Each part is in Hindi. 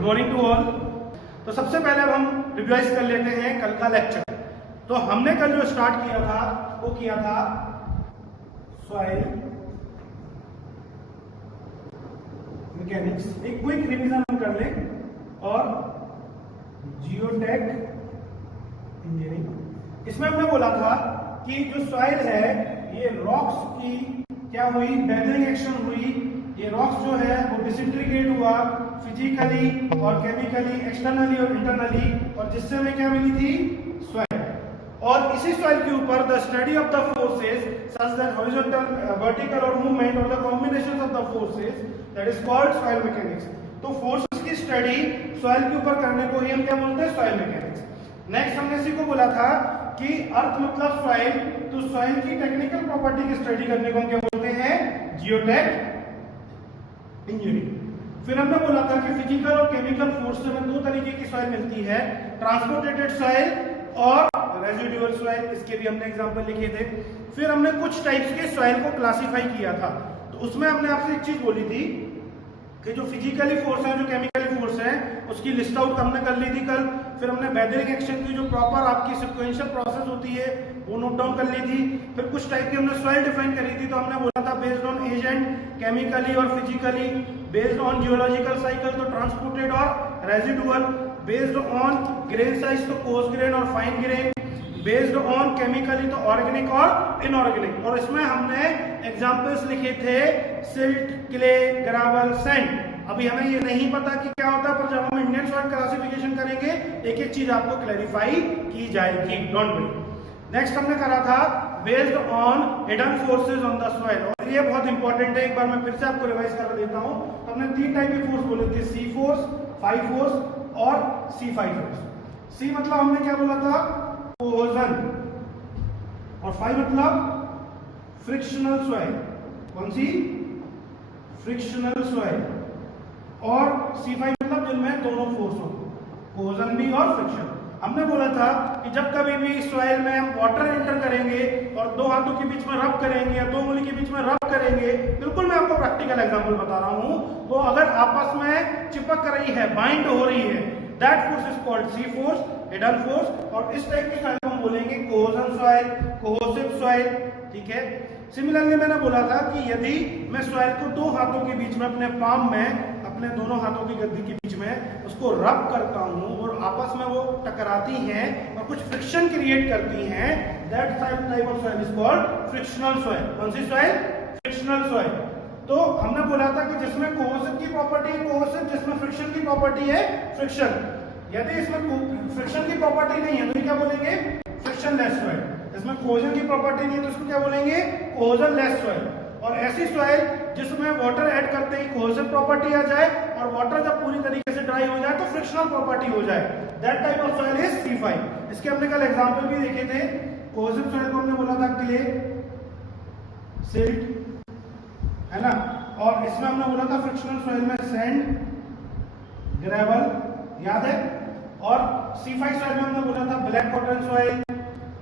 Good morning to all. तो सबसे पहले अब हम रिवाइज कर लेते हैं कल का लेक्चर। तो हमने कल जो स्टार्ट किया था वो किया था सॉइल मैकेनिक्स। एक क्विक रिवीजन हम कर लें और जियोटेक इंजीनियरिंग। इसमें हमने बोला था कि जो सॉइल है ये रॉक्स की क्या हुई, वेदरिंग एक्शन हुई। ये रॉक्स जो है वो डिसइंटीग्रेट हुआ फिजिकली और केमिकली, एक्सटर्नली और इंटरनली, और जिससे हमें क्या मिली थी, सॉइल। और इसी सॉइल के ऊपर the study of the forces such that horizontal, vertical और मूवमेंट और the combination of the forces that is called soil mechanics. तो फोर्सेस की स्टडी सॉइल के ऊपर करने को ही हम क्या बोलते हैं, सॉइल मैकेनिक्स। नेक्स्ट हमने इसी को बोला था कि अर्थ मतलब सॉइल, तो सॉइल की टेक्निकल प्रॉपर्टी की स्टडी करने को हम क्या बोलते हैं, जियोटेक इंजीनियरिंग। फिर हमने बोला था कि फिजिकल और केमिकल फोर्स से हमें दो तरीके की सॉइल मिलती है, ट्रांसपोर्टेटेड सॉइल और रेजिडुअल सॉइल। इसके भी हमने एग्जांपल लिखे थे। फिर हमने कुछ टाइप्स के सॉइल को क्लासिफाई किया था। तो उसमें हमने आपसे एक चीज बोली थी कि जो फिजिकली फोर्स है, जो केमिकली फोर्स है, उसकी लिस्ट आउट हमने कर ली थी कल। फिर हमने वेदरिंग एक्शन की जो प्रॉपर आपकी सिक्वेंशियल प्रोसेस होती है वो नोट डाउन कर ली थी। फिर कुछ टाइप की हमने सॉइल डिफाइन करी थी। तो हमने बोला था बेस्ड ऑन एजेंट, केमिकली और physically, based on geological cycle तो ट्रांसपोर्टेड और residual, based on grain size तो कोर्स ग्रेन और fine grain, based on chemically तो ऑर्गेनिक और इनऑर्गेनिक। और इसमें हमने एग्जांपल्स लिखे थे सिल्ट, क्ले, ग्रेवल, सैंड। अभी हमें ये नहीं पता कि क्या होता है, पर जब हम इंडियन सॉइल क्लासिफिकेशन करेंगे एक एक चीज आपको क्लैरिफाई की जाएगी, डोंट वरी। नेक्स्ट हमने करा था based on hidden forces on the soil, और ये बहुत इंपॉर्टेंट है। एक बार मैं फिर से आपको रिवाइज कर देता हूं। तो हमने तीन टाइप की फोर्स बोले थे, सी फोर्स, फाइव फोर्स और सी फाइव फोर्स। सी मतलब हमने क्या बोला था, कोहेजन, और फाइव मतलब फ्रिक्शनल सॉइल। कौन सी, फ्रिक्शनल सॉइल। और C5 मतलब जिनमें दोनों फोर्स हो, कोहेजन भी और फ्रिक्शन। हमने बोला था कि जब कभी भी सॉइल में हम वाटर एंटर करेंगे और दो हाथों के बीच में रब करेंगे या दो उंगली के बीच में रब करेंगे, बिल्कुल मैं आपको प्रैक्टिकल एग्जांपल बता रहा हूं, वो अगर आपस में चिपक रही है, बाइंड हो रही है, that force is called C force, hidden force. और इस टाइप की सॉइल को हम बोलेंगे कोहेजन सॉइल, कोहेसिव सॉइल। ठीक है। सिमिलरली मैंने बोला था कि यदि मैं सॉइल को दो हाथों के बीच में, अपने पाम में, अपने दोनों हाथों की गद्दी के बीच में उसको रब करता हूं और आपस में वो टकराती हैं और कुछ फ्रिक्शन क्रिएट करती हैं, that type of soil is called frictional soil. कौन सी सॉइल, फ्रिक्शनल सॉइल। तो हमने बोला था कि जिसमें कोहेसिव की प्रॉपर्टी है कोहेसिव, जिसमें फ्रिक्शन की प्रॉपर्टी है फ्रिक्शन। यदि इसमें फ्रिक्शन की प्रॉपर्टी नहीं है तो क्या बोलेंगे, फ्रिक्शनलेस सॉइल। इसमें कोहेजन की प्रॉपर्टी नहीं है तो इसको क्या बोलेंगे, कोहेजनलेस सॉइल। और ऐसी सॉइल जिसमें वाटर ऐड करते ही कोहेसिव प्रॉपर्टी आ जाए और वाटर जब पूरी तरीके से ड्राई हो जाए तो फ्रिक्शनल प्रॉपर्टी हो जाए, that type of soil is C5। इसके हमने कल एग्जांपल भी देखे थे। कोहेसिव सॉइल को हमने बोला था क्ले, सिल्ट, है ना। और इसमें हमने बोला था फ्रिक्शनल सॉइल में सैंड, ग्रेवल, याद है। और C5 सॉइल में हमने बोला था black cotton soil,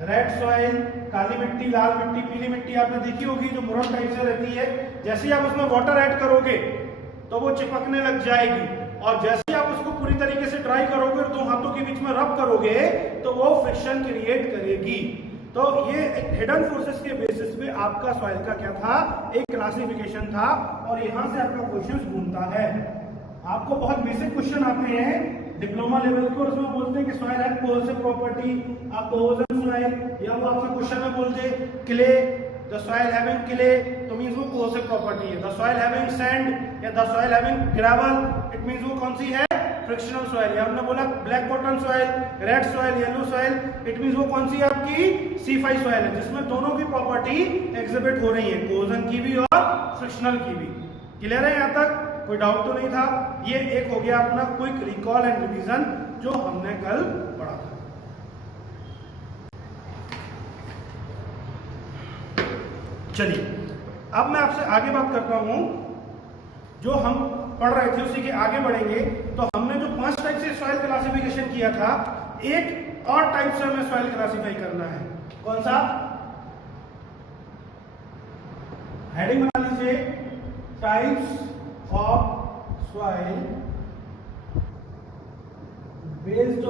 red soil, काली मिट्टी, लाल मिट्टी, पीली मिट्टी आपने देखी होगी जो मुरम टाइप से रहती है। जैसे ही आप उसमें वाटर ऐड करोगे तो वो चिपकने लग जाएगी, और जैसे ही आप उसको पूरी तरीके से ड्राई करोगे और दो हाथों के बीच में रब करोगे तो वो फ्रिक्शन क्रिएट करेगी। तो ये एक हिडन फोर्सेस के बेसिस पे आपका सॉइल का क्या था, एक क्लासिफिकेशन था। और यहां से आपका क्वेश्चन घूमता है, आपको बहुत बेसिक क्वेश्चन आते हैं डिप्लोमा लेवल के, और उसमें बोलते हैं कि सॉइल हैव कोहेसिव प्रॉपर्टी, आप कोहेजन सॉइल, या वो आपसे क्वेश्चन में बोल दे clay, the soil having clay, तो मींस वो कोहेसिव प्रॉपर्टी है। द सॉइल हैविंग सैंड या the soil having gravel, it means वो कौन सी है, फ्रिक्शनल सॉइल। या हमने बोला black cotton soil, red soil, yellow soil, it means वो कौन सी है, आपकी C5 सॉइल है, जिसमें दोनों की प्रॉपर्टी एग्जिबिट हो रही है, कोहेजन की भी और फ्रिक्शनल की भी। क्लियर है यहां तक, कोई डाउट तो नहीं था। ये एक हो गया अपना क्विक रिकॉल एंड रिवीजन जो हमने कल पढ़ा था। चलिए अब मैं आपसे आगे बात करता हूं, जो हम पढ़ रहे थे उसी के आगे बढ़ेंगे। तो हमने जो 5 टाइप से सॉइल क्लासिफिकेशन किया था, एक और टाइप से हमें सॉइल क्लासिफाई करना है। कौन सा, हेडिंग बना लीजिए, types of soil based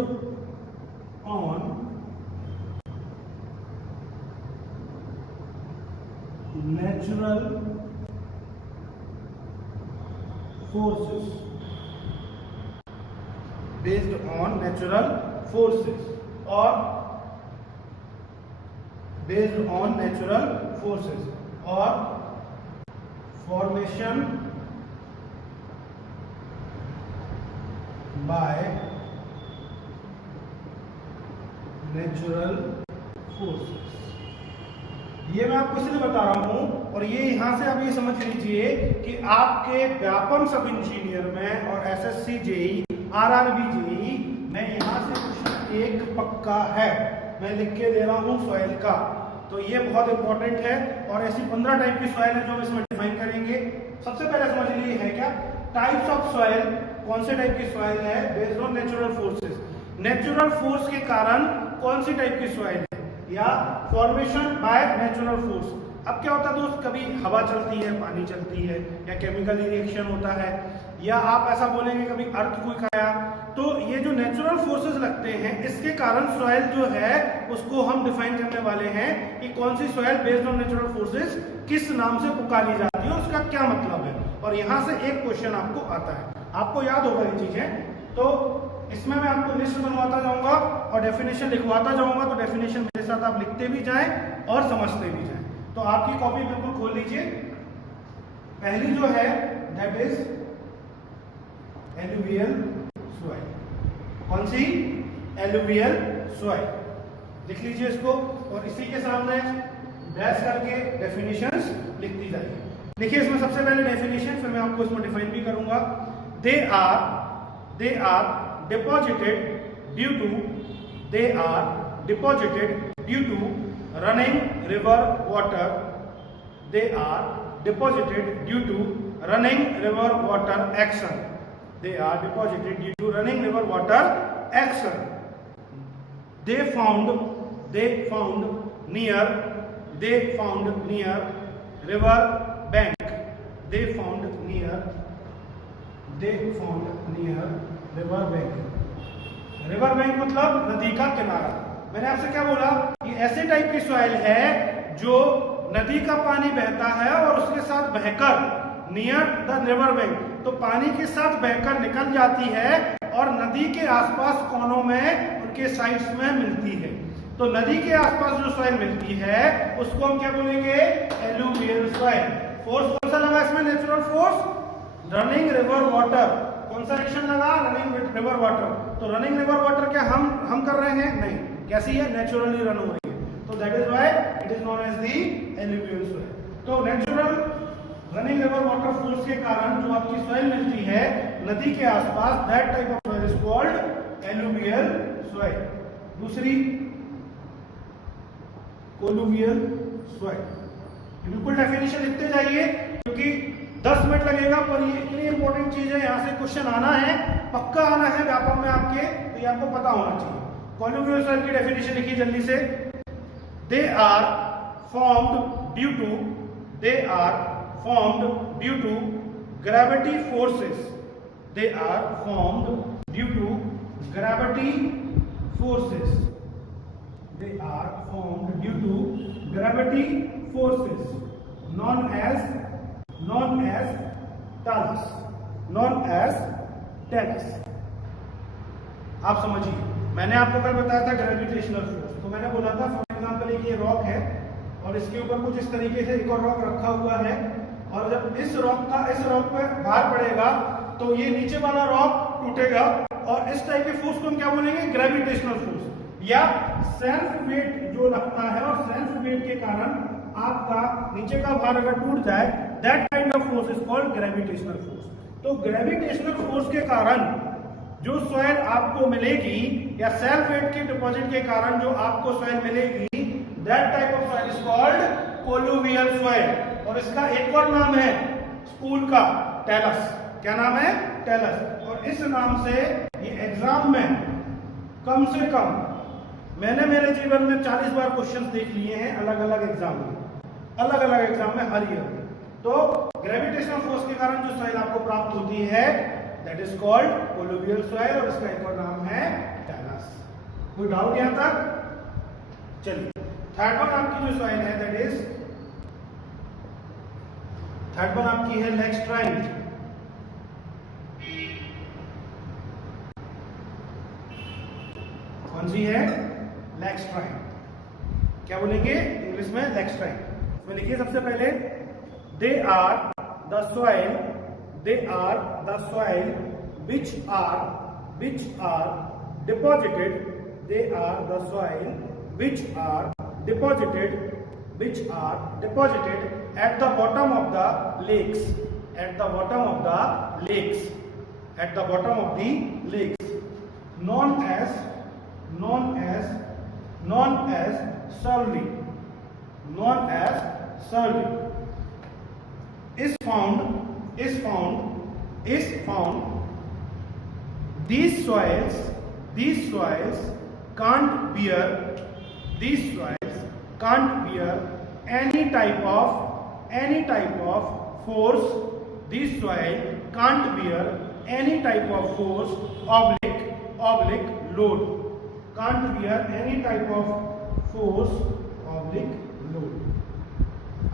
on natural forces, based on natural forces or based on natural forces or formation by natural forces। ये मैं आपको इसलिए बता रहा हूं, और ये यहां से आप ये समझ लीजिए कि आपके व्यापम सब इंजीनियर में और एसएससी जेई आरआरबी जेई में यहां से क्वेश्चन एक पक्का है, मैं लिख के दे रहा हूं सॉइल का। तो ये बहुत इंपॉर्टेंट है, और ऐसी 15 टाइप की सॉइल है जो हम इसमें डिफाइन करेंगे। सबसे पहले समझ लीजिए है क्या टाइप्स ऑफ सॉइल, कौन से टाइप की सॉइल है based on natural forces. Natural force के कारण कौन सी टाइप की सॉइल है, या फॉर्मेशन बाय नेचुरल फोर्स। अब क्या होता है दोस्त, कभी हवा चलती है, पानी चलती है, या केमिकल रिएक्शन होता है, या आप ऐसा बोलेंगे कभी अर्थक्वेक आया। तो ये जो नेचुरल फोर्सेस लगते हैं, इसके कारण सॉइल जो है उसको हम डिफाइन करने वाले हैं कि कौन सी soil based on natural forces किस नाम से पुकारी जाती है और उसका क्या मतलब है। और यहां से एक क्वेश्चन आपको आता है, आपको याद होगा ये चीजें। तो इसमें मैं आपको लिस्ट बनवाता जाऊंगा और डेफिनेशन लिखवाता जाऊंगा, तो डेफिनेशन मेरे साथ आप लिखते भी जाएं और समझते भी जाएं। तो आपकी कॉपी बिल्कुल खोल लीजिए। पहली जो है दैट इज एलुवियल सॉइल। कौन सी? Alluvial soil. लिख लीजिए इसको, और इसी के सामने डैश करके डेफिनेशंस लिखती जाइए। देखिए इसमें सबसे पहले डेफिनेशन, फिर मैं आपको इसमें डिफाइन भी करूंगा। They are deposited due to running river water। They are deposited due to running river water action। They are deposited due to running river water action। They found near river bank। They found near river bank. River bank मतलब नदी का किनारा। मैंने आपसे क्या बोला, ये ऐसे टाइप की सॉइल है जो नदी का पानी बहता है और उसके साथ बहकर नियर द रिवर बैंक, तो पानी के साथ बहकर निकल जाती है और नदी के आसपास कोनों में उनके साइड्स में मिलती है। तो नदी के आसपास जो सॉइल मिलती है उसको हम क्या बोलेंगे, एलुवियल सॉइल। फोर्स कौन सा लगा इसमें, natural force, running river water. कौन सा एक्शन लगा, रनिंग रिवर वाटर। तो रनिंग रिवर वाटर क्या हम कर रहे हैं, नहीं, कैसी है, नेचुरली रन हो रही है। तो that is why it is known as the alluvial soil. तो natural running river water force के कारण जो आपकी सॉइल मिलती है नदी के आसपास, that type of soil is called alluvial soil. दूसरी कोलुवियल सॉइल। बिल्कुल डेफिनेशन लिखते जाइए क्योंकि 10 मिनट लगेगा, पर ये इतनी इंपॉर्टेंट चीज है, यहां से क्वेश्चन आना है, पक्का आना है व्यापम में आपके, तो ये आपको पता होना चाहिए। कोलुवियल सॉइल की डेफिनेशन लिखिए जल्दी से। They are formed due to gravity forces. They are formed due to gravity forces. They are formed due to gravity forces known as talus। आप समझिए, मैंने आपको कल बताया था ग्रेविटेशनल फोर्स। तो मैंने बोला था फॉर एग्जांपल एक ये रॉक है और इसके ऊपर कुछ इस तरीके से एक और रॉक रखा हुआ है, और जब इस रॉक पे भार पड़ेगा तो ये नीचे वाला रॉक टूटेगा, और इस टाइप के फोर्स को हम क्या बोलेंगे, ग्रेविटेशनल फोर्स, या सेल्फ वेट जो लगता है, और सेल्फ वेट के कारण आपका नीचे का भार अगर टूट जाए, that kind of force is called gravitational force. तो ग्रेविटेशनल फोर्स के कारण जो सॉइल आपको मिलेगी, या सेल्फ वेट के डिपॉजिट के कारण जो आपको सॉइल मिलेगी, that type of soil is called colluvial soil. और इसका एक और नाम है स्कूल का, टेलस। क्या नाम है, टेलस। और इस नाम से ये एग्जाम में कम से कम मैंने मेरे जीवन में 40 बार क्वेश्चन देख लिए हैं, अलग अलग एग्जाम में हर ईयर में। तो ग्रेविटेशनल फोर्स के कारण जो सॉइल आपको प्राप्त होती है, that is called colluvial soil और इसका एक और नाम है टैलस। कोई डाउट यहां तक? चलिए, थर्ड वन आपकी जो सॉइल है दैट इज, थर्ड वन आपकी है लैक्स्ट्राइन। कौन सी है? लैक्स्ट्राइन। क्या बोलेंगे इंग्लिश में? लैक्स्ट्राइन। इसमें लिखिए सबसे पहले, they are the soil, they are the soil which are deposited, they are the soil which are deposited at the bottom of the lakes, at the bottom of the lakes, at the bottom of the lakes, known as surly, known as surly, is found these soils can't bear any type of force, these soil can't bear any type of force oblique load, can't bear any type of force oblique load।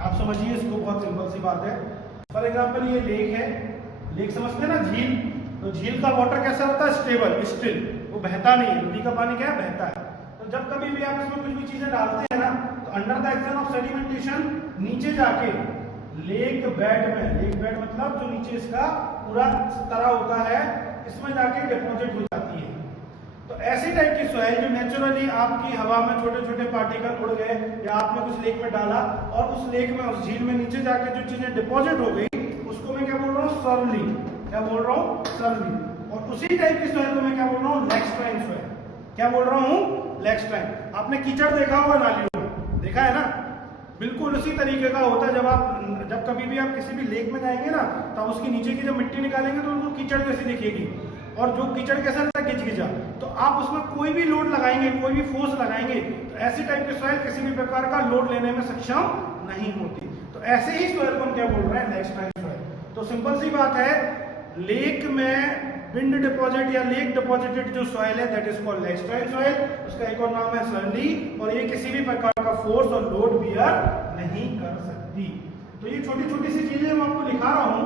आप समझिए इसको, बहुत सिंपल सी बात है। फॉर एग्जाम्पल ये लेक है, लेक समझते हैं ना, झील। तो झील का वाटर कैसा होता है? स्टेबल, स्टिल, वो बहता नहीं है। नदी का पानी क्या है? बहता है। तो जब कभी भी आप इसमें कुछ भी चीजें डालते हैं ना, तो under the action of sedimentation नीचे जाके लेक बेड में, लेक बेड मतलब जो नीचे इसका पूरा तरह होता है, इसमें जाके डिपॉजिट हो जाती है। तो ऐसी टाइप की सॉइल जो नेचुरली आपकी हवा में छोटे छोटे पार्टिकल उड़ गए या आपने कुछ लेक में डाला और उस लेक में, उस झील में नीचे जाके जो चीजें डिपॉजिट हो गई, उसको मैं क्या बोल रहा हूँ? सरली। क्या बोल रहा हूँ? सरली। और उसी टाइप की सॉइल को मैं क्या बोल रहा हूँ? लैक्स्ट्राइन सॉइल। क्या बोल रहा हूँ? लैक्स्ट्राइन। आपने कीचड़ देखा होगा नालियों में, देखा है ना? बिल्कुल उसी तरीके का होता है। जब कभी भी आप किसी भी लेक में जाएंगे ना, तो आप उसके नीचे की जब मिट्टी निकालेंगे तो उनको कीचड़ जैसी दिखेगी, और जो कीचड़ कैसा रहता है? गिचगिचा। तो आप उसमें कोई भी लोड लगाएंगे, कोई भी फोर्स लगाएंगे, तो ऐसी टाइप की सॉइल किसी भी प्रकार का लोड लेने में सक्षम नहीं होती। तो ऐसे ही सॉइल को हम क्या बोल रहे हैं? लैक्स्ट्राइन सॉइल। तो सिंपल सी बात है, लेक में विंड डिपॉजिट या लेक डिपॉजिटेड जो सॉइल है दैट इज कॉल्ड लैक्स्ट्राइन सॉइल, उसका एक और नाम है सरली, और ये किसी भी प्रकार का फोर्स और लोड बियर नहीं कर सकती। तो ये छोटी छोटी सी चीजें मैं आपको लिखा रहा हूं,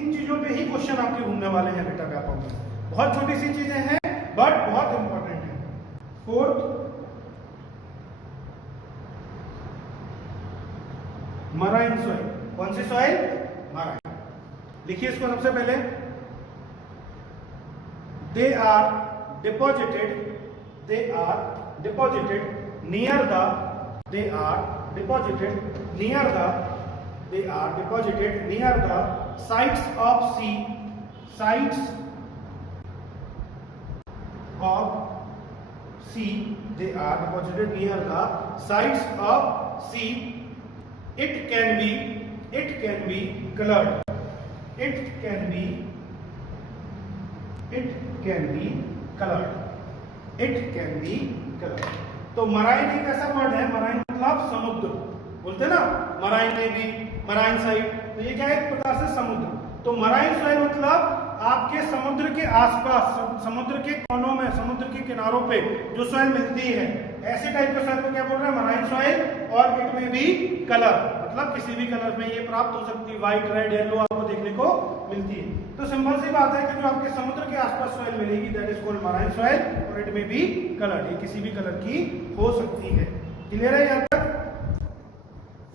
इन चीजों पे ही क्वेश्चन आपके घूमने वाले हैं बेटा व्यापक में। बहुत छोटी सी चीजें हैं बट बहुत इंपॉर्टेंट है। Fourth, marine soil. कौन सी सॉइल? मराइन। लिखिए इसको सबसे पहले, they are deposited near the, they are deposited near the sites of sea, sites of sea, they are deposited near the sides of sea. It can be colored, it can be colored। तो मराइन एक ऐसा वर्ड है, मराइन मतलब समुद्र, बोलते हैं ना मराइन नेवी, मराइन साइट, तो ये क्या है? एक प्रकार से समुद्र। तो मराइन सॉइल मतलब आपके समुद्र के आसपास, समुद्र के कोनों में, समुद्र के किनारों पे जो सॉइल मिलती है, ऐसे टाइप के सॉइल को क्या बोल रहे हैं? Marine soil. और इट में भी कलर, मतलब किसी भी कलर में ये प्राप्त हो सकती है, व्हाइट, रेड, येलो आपको देखने को मिलती है। तो सिंपल सी बात है कि जो आपके समुद्र के आसपास सॉइल मिलेगी that is called marine soil, और इट में भी कलर, ये किसी भी कलर की हो सकती है। क्लियर है यहाँ तक?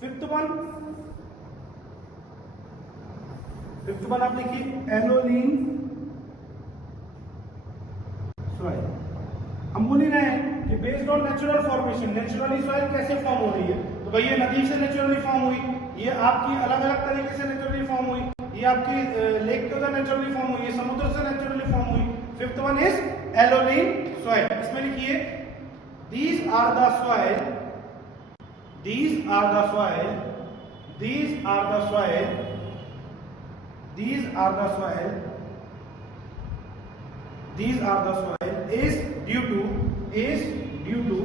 फिफ्थ वन आप लिखिए, एनोलिन सॉइल। हम बोल ही रहे हैं कि based on natural formation, naturally soil कैसे फॉर्म हो रही है? तो भाई ये नदी से नेचुरली फॉर्म हुई, ये आपकी अलग अलग तरीके से नेचुरली फॉर्म हुई, ये आपकी लेक के उधर नेचुरली फॉर्म हुई, ये समुद्र से नेचुरली फॉर्म हुई। Fifth one is aeolian soil. इसमें लिखिए, these are the soil, these are the soil, these are the soil, these are the soil, these are the soil is due to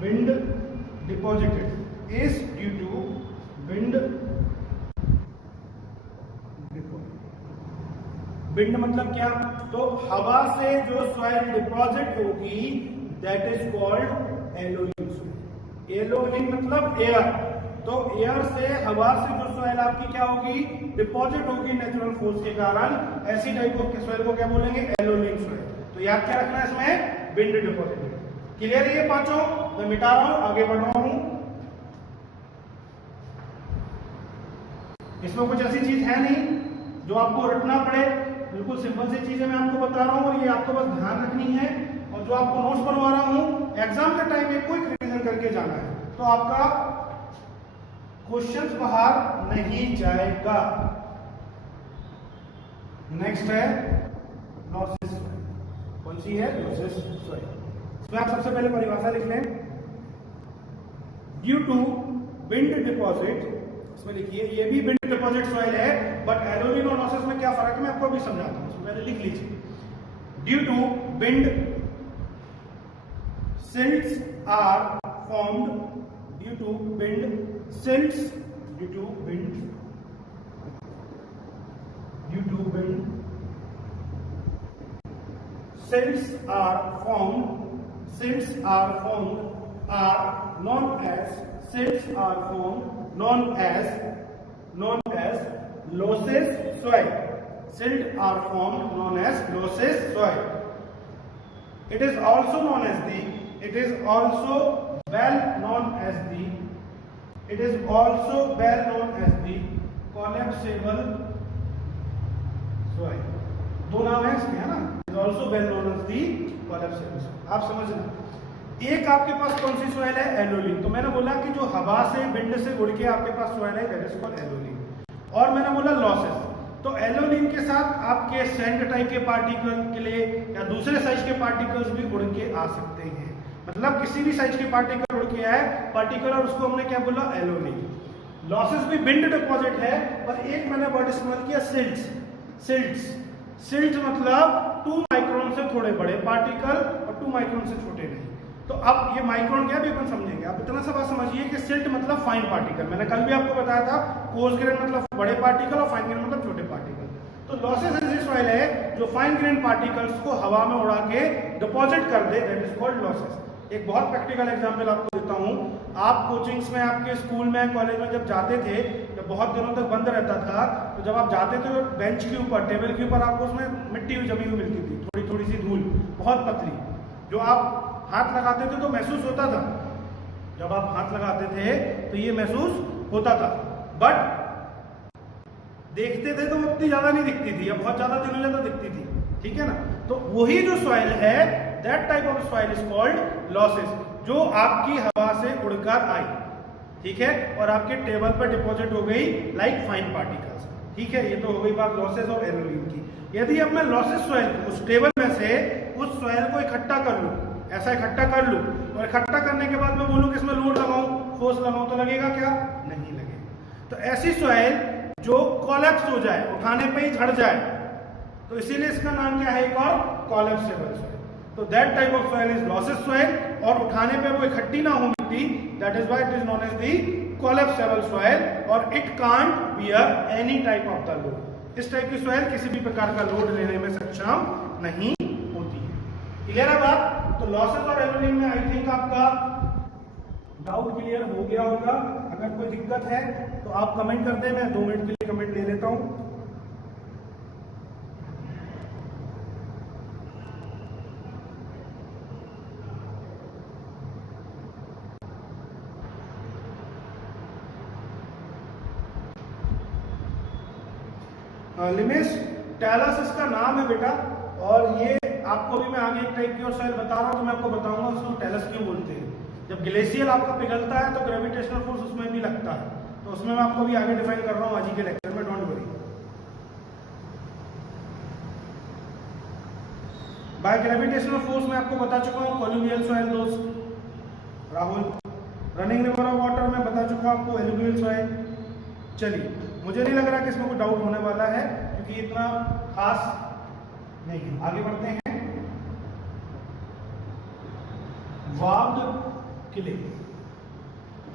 wind deposited, is due to wind deposited, wind मतलब क्या? तो हवा से जो सॉइल डिपॉजिट होगी दैट इज कॉल्ड एलोनिक सॉइल। एलोनिक मतलब एयर, तो एयर से हवा से जो सॉइल आपकी क्या होगी? डिपॉजिट होगी नेचुरल फोर्स के कारण, ऐसी टाइप ऑफ सॉइल को क्या बोलेंगे? एलोनिक सॉइल। तो याद क्या रखना है इसमें? Wind deposit. क्लियर है ये पांचों? मैं मिटा रहा हूं, आगे बढ़ रहा हूं। इसमें कुछ ऐसी चीज है नहीं जो आपको रटना पड़े, बिल्कुल सिंपल सी चीजें मैं आपको बता रहा हूं और ये आपको बस ध्यान रखनी है। और जो आपको नोट्स बनवा रहा हूं एग्जाम के टाइम में क्विक रिवीजन करके जाना है, तो आपका क्वेश्चंस बाहर नहीं जाएगा। नेक्स्ट है लॉसेस सॉइल। कौन सी है? Losses soil. इसमें आप सबसे पहले परिभाषा लिख लें। ड्यू टू विंड डिपॉजिट, इसमें लिखिए ये भी विंड डिपॉजिट सॉइल है, बट एलोनिन और लॉसेस में क्या फर्क है मैं आपको अभी समझाता हूं। इसमें पहले लिख लीजिए। Due to wind silts are formed due to wind. Silts due to wind. Due to wind. Silts are formed. Silts are formed are known as silts are formed known as losses soil. Silt are formed known as losses soil. It is also known as the It is also well known as the collapsible soil. दो नाम है इसमें, है ना? It is also well known as the collapsible soil. आप समझना। एक आपके पास कौन सी सॉइल है? एलोलिन। तो मैंने बोला कि जो हवा से, विंड से उड़ के आपके पास सॉइल है दैट इज कॉल्ड एलोलिन। और मैंने बोला लॉसेस, तो एलोनिन के साथ आपके सैंड टाइप के पार्टिकल के लिए या दूसरे साइज के पार्टिकल्स भी उड़ के आ सकते हैं। मतलब किसी भी साइज के पार्टिकल उड़ के आए पार्टिकल, और उसको हमने क्या बोला? एलोनिन। लॉसेस भी विंड डिपॉजिट है, पर एक मैंने वर्ड इस्तेमाल किया सिल्ट्स। सिल्ट मतलब 2 माइक्रोन से थोड़े बड़े पार्टिकल और 2 माइक्रोन से छोटे नहीं। तो अब ये माइक्रोन क्या भी अपन समझेंगे। आप इतना सा बात समझिए कि सिल्ट मतलब फाइन पार्टिकल। मैंने कल भी आपको बताया था कोर्स ग्रेन मतलब बड़े पार्टिकल और फाइन ग्रेन मतलब छोटे पार्टिकल। तो लॉसेस ऐसी सॉइल है जो फाइन ग्रेन पार्टिकल्स को हवा में उड़ा के डिपॉजिट कर दे, दैट इज कॉल्ड लॉसेस। एक बहुत प्रैक्टिकल एग्जांपल आपको देता हूं। आप कोचिंग्स में, आपके स्कूल में, कॉलेज में जब जाते थे, जब बहुत दिनों तक बंद रहता था, तो जब आप जाते थे तो बेंच के ऊपर, टेबल के ऊपर आपको उसमें मिट्टी जमी हुई मिलती थी, थोड़ी थोड़ी सी धूल, बहुत पतली, जो आप हाथ लगाते थे तो महसूस होता था। जब आप हाथ लगाते थे तो ये महसूस होता था, बट देखते थे तो उतनी ज्यादा नहीं दिखती थी, या बहुत ज्यादा दिन हो जाता दिखती थी। ठीक है ना? तो वही जो सॉइल है, that type of soil is called losses, जो आपकी हवा से उड़कर आई, ठीक है, और आपके टेबल पर डिपॉजिट हो गई लाइक फाइन पार्टिकल्स। ठीक है, ये तो हो गई बात लॉसेस और एलोनिन की। यदि अब मैं लॉसेस सॉइल उस टेबल में से उस सॉइल को इकट्ठा कर लूं, ऐसा इकट्ठा कर लूं, और इकट्ठा करने के बाद मैं बोलूं कि इसमें लोड लगाऊं, फोर्स लगाऊं, तो लगेगा क्या? नहीं लगेगा। तो ऐसी सॉइल जो कोलैप्स हो जाए, उठाने पे ही झड़ जाए, तो इसीलिए इसका नाम क्या है? एक और कोलैप्सिबल सॉइल। तो that type of soil is loess soil, और उठाने पे वो इकट्ठी ना हो मिट्टी, that is why it is known as the collapsible soil, और it can't bear any type of the load. इस टाइप की सॉइल किसी भी प्रकार का लोड लेने में सक्षम नहीं होती है। क्लियर है बात? तो लॉसेस और एलोनिन में आई थिंक आपका डाउट क्लियर हो गया होगा। अगर कोई दिक्कत है तो आप कमेंट कर दें, मैं 2 मिनट के लिए कमेंट ले लेता हूं। लिमेस टैलस इसका नाम है बेटा, और ये आपको भी मैं आगे एक टाइप की और सॉइल बता रहा हूं, तो मैं आपको बताऊंगा उसको टैलस क्यों बोलते हैं। जब ग्लेशियर आपका पिघलता है तो ग्रेविटेशनल फोर्स उसमें भी लगता है, तो उसमें मैं आपको भी आगे डिफाइन कर रहा हूं आज ही के लेक्चर में, don't worry. By gravitational force मैं आपको बता चुका हूं कोलुवियल सॉइल दोस्त Rahul. Running river of water में बता चुका हूं आपको एलुवियल सॉइल। चलिए, मुझे नहीं लग रहा कि इसमें कोई डाउट होने वाला है, क्योंकि इतना खास नहीं है। आगे बढ़ते हैं। वार्प्ड क्ले,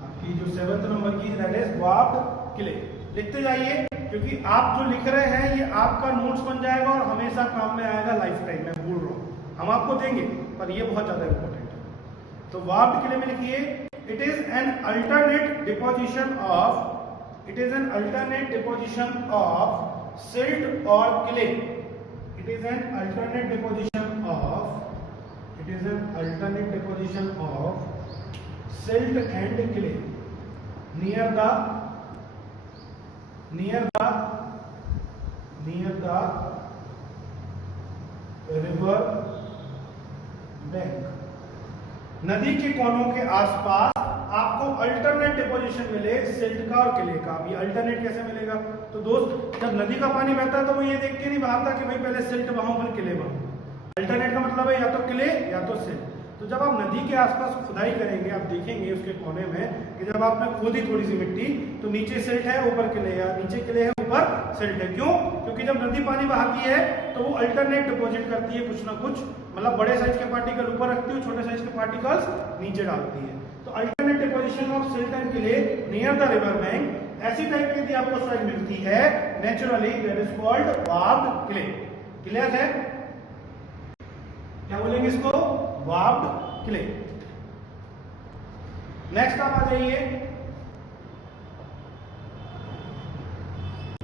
आपकी जो 7th नंबर की दैट इज वार्प्ड क्ले। लिखते जाइए, क्योंकि आप जो लिख रहे हैं ये आपका नोट्स बन जाएगा और हमेशा काम में आएगा लाइफ टाइम। मैं बोल रहा हूँ, हम आपको देंगे, पर ये बहुत ज्यादा इंपॉर्टेंट है। तो वार्प्ड क्ले में लिखिए, it is an alternate deposition of, it is an alternate deposition of silt और clay. It is an alternate deposition of, it is an alternate deposition of silt and clay near the river bank। नदी के कोनों के आसपास आपको अल्टरनेट डिपोजिशन मिले सिल्ट का और क्ले का। अब ये अल्टरनेट कैसे मिलेगा? तो दोस्त, जब नदी का पानी बहता है तो वो ये देख के नहीं बहाता कि भाई पहले सिल्ट बहाऊं फिर क्ले बहाऊं। अल्टरनेट का मतलब है या तो क्ले या तो सिल्ट। तो जब आप नदी के आसपास खुदाई करेंगे, आप देखेंगे उसके कोने में कि जब आपने खोदी थोड़ी सी मिट्टी, तो नीचे सिल्ट है ऊपर क्ले, या नीचे क्ले है ऊपर सिल्ट है। क्यों? क्योंकि जब नदी पानी बहाती है तो वो अल्टरनेट डिपॉजिट करती है कुछ ना कुछ, मतलब बड़े साइज के पार्टिकल ऊपर रखती है, छोटे साइज के पार्टिकल्स नीचे डालती है। तो alternate deposition of silt and clay near the river bank, ऐसी टाइप की यदि आपको सॉइल मिलती है naturally, that is called warped clay. Clear है? क्या बोलेंगे इसको? Warped clay. नेक्स्ट आप आ जाइए,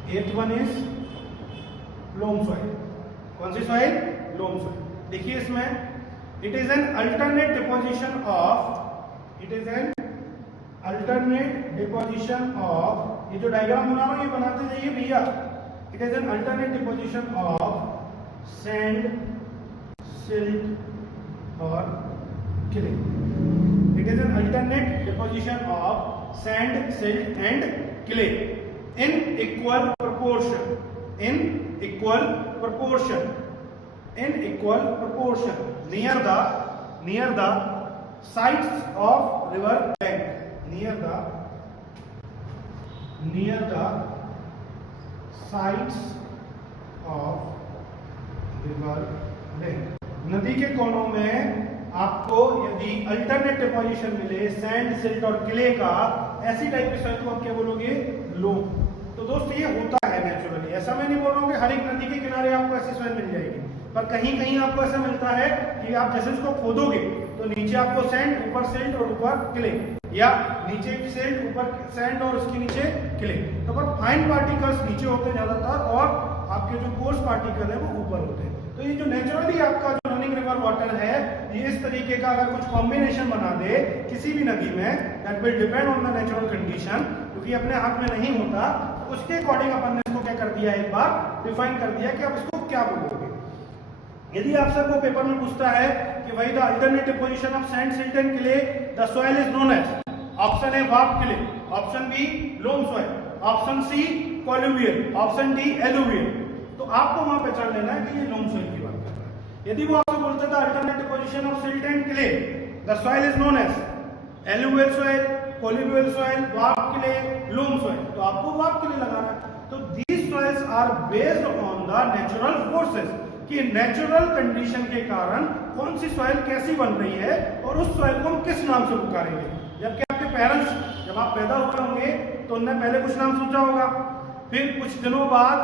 8th one is loam soil. कौन सी सॉइल? लोम सॉइल। देखिए इसमें, it is an alternate deposition of, it is an alternate deposition of, ये जो डायग्राम बना रहा हूं ये बनाते जाइए भैया। It is an alternate deposition of sand, silt or clay। It is an alternate deposition of sand, silt and clay in equal proportion, in equal proportion, in equal proportion near the sides of river bank, near the sides of river bank। नदी के कोनों में आपको यदि अल्टरनेट डिपोजिशन मिले सैंड, सिल्ट और क्ले का, ऐसी टाइप की सॉइल को आप क्या बोलोगे? लोम। तो दोस्तों ये होता है नेचुरली, ऐसा मैं नहीं बोल रहा हूँ कि हर एक नदी के किनारे आपको ऐसी सॉइल मिल जाएगी, पर कहीं कहीं आपको ऐसा मिलता है कि आप जैसे उसको खोदोगे तो नीचे आपको सैंड, ऊपर सिल्ट और ऊपर क्ले, या नीचे सिल्ट ऊपर सैंड और उसके नीचे क्ले। तो पर फाइन पार्टिकल्स नीचे होते हैं ज्यादातर, और आपके जो कोर्स पार्टिकल है वो ऊपर होते हैं। तो ये जो नेचुरली आपका जो रनिंग रिवर वाटर है, ये इस तरीके का अगर कुछ कॉम्बिनेशन बना दे किसी भी नदी में, that will depend on the natural condition, क्योंकि अपने हाथ में नहीं होता, तो उसके अकॉर्डिंग अपन ने इसको क्या कर दिया, एक बार डिफाइन कर दिया कि आप इसको क्या बोलोगे। यदि आपसे वो पेपर में पूछता है कि भाई the alternate deposition of sand, silt and clay, the soil is known as, option A warped clay, option B loam soil, option C colluvial, option D alluvial, तो आपको वहां पहचान लेना है कि ये लोम सॉइल की बात कर रहा है। यदि वो आपसे बोलता था alternate deposition of silt and clay, the soil is known as alluvial soil, colluvial soil, warped clay, loam soil, तो आपको वार्प्ड क्ले लगाना है। तो these soils are based on the natural forces, कि नेचुरल कंडीशन के कारण कौन सी सॉइल कैसी बन रही है और उस सॉइल को हम किस नाम से पुकारेंगे। जबकि आपके पेरेंट्स जब आप पैदा हुए होंगे तो उनने पहले कुछ नाम सोचा होगा, फिर कुछ दिनों बाद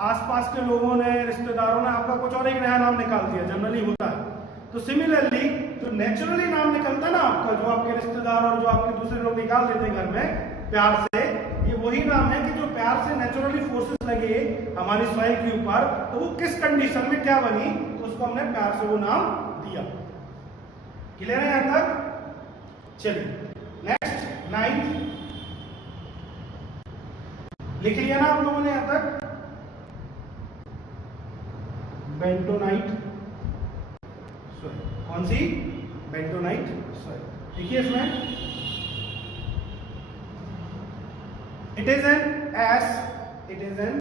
आसपास के लोगों ने, रिश्तेदारों ने आपका कुछ और एक नया नाम निकाल दिया, जनरली होता है। तो सिमिलरली जो नेचुरली नाम निकलता है ना आपका, जो आपके रिश्तेदार और जो आपके दूसरे लोग निकाल देते हैं घर में प्यार से, ये वही नाम है कि जो प्यार से नेचुरली फोर्सेस लगे हमारी सॉइल के ऊपर, तो वो किस कंडीशन में क्या बनी, तो उसको हमने प्यार से वो नाम दिया। क्लियर है यहां तक? चलिए नेक्स्ट 9th लिख लिया ना आप लोगों ने यहां तक? Bentonite soil. कौन सी? Bentonite soil. देखिए इसमें it is an ash, it is an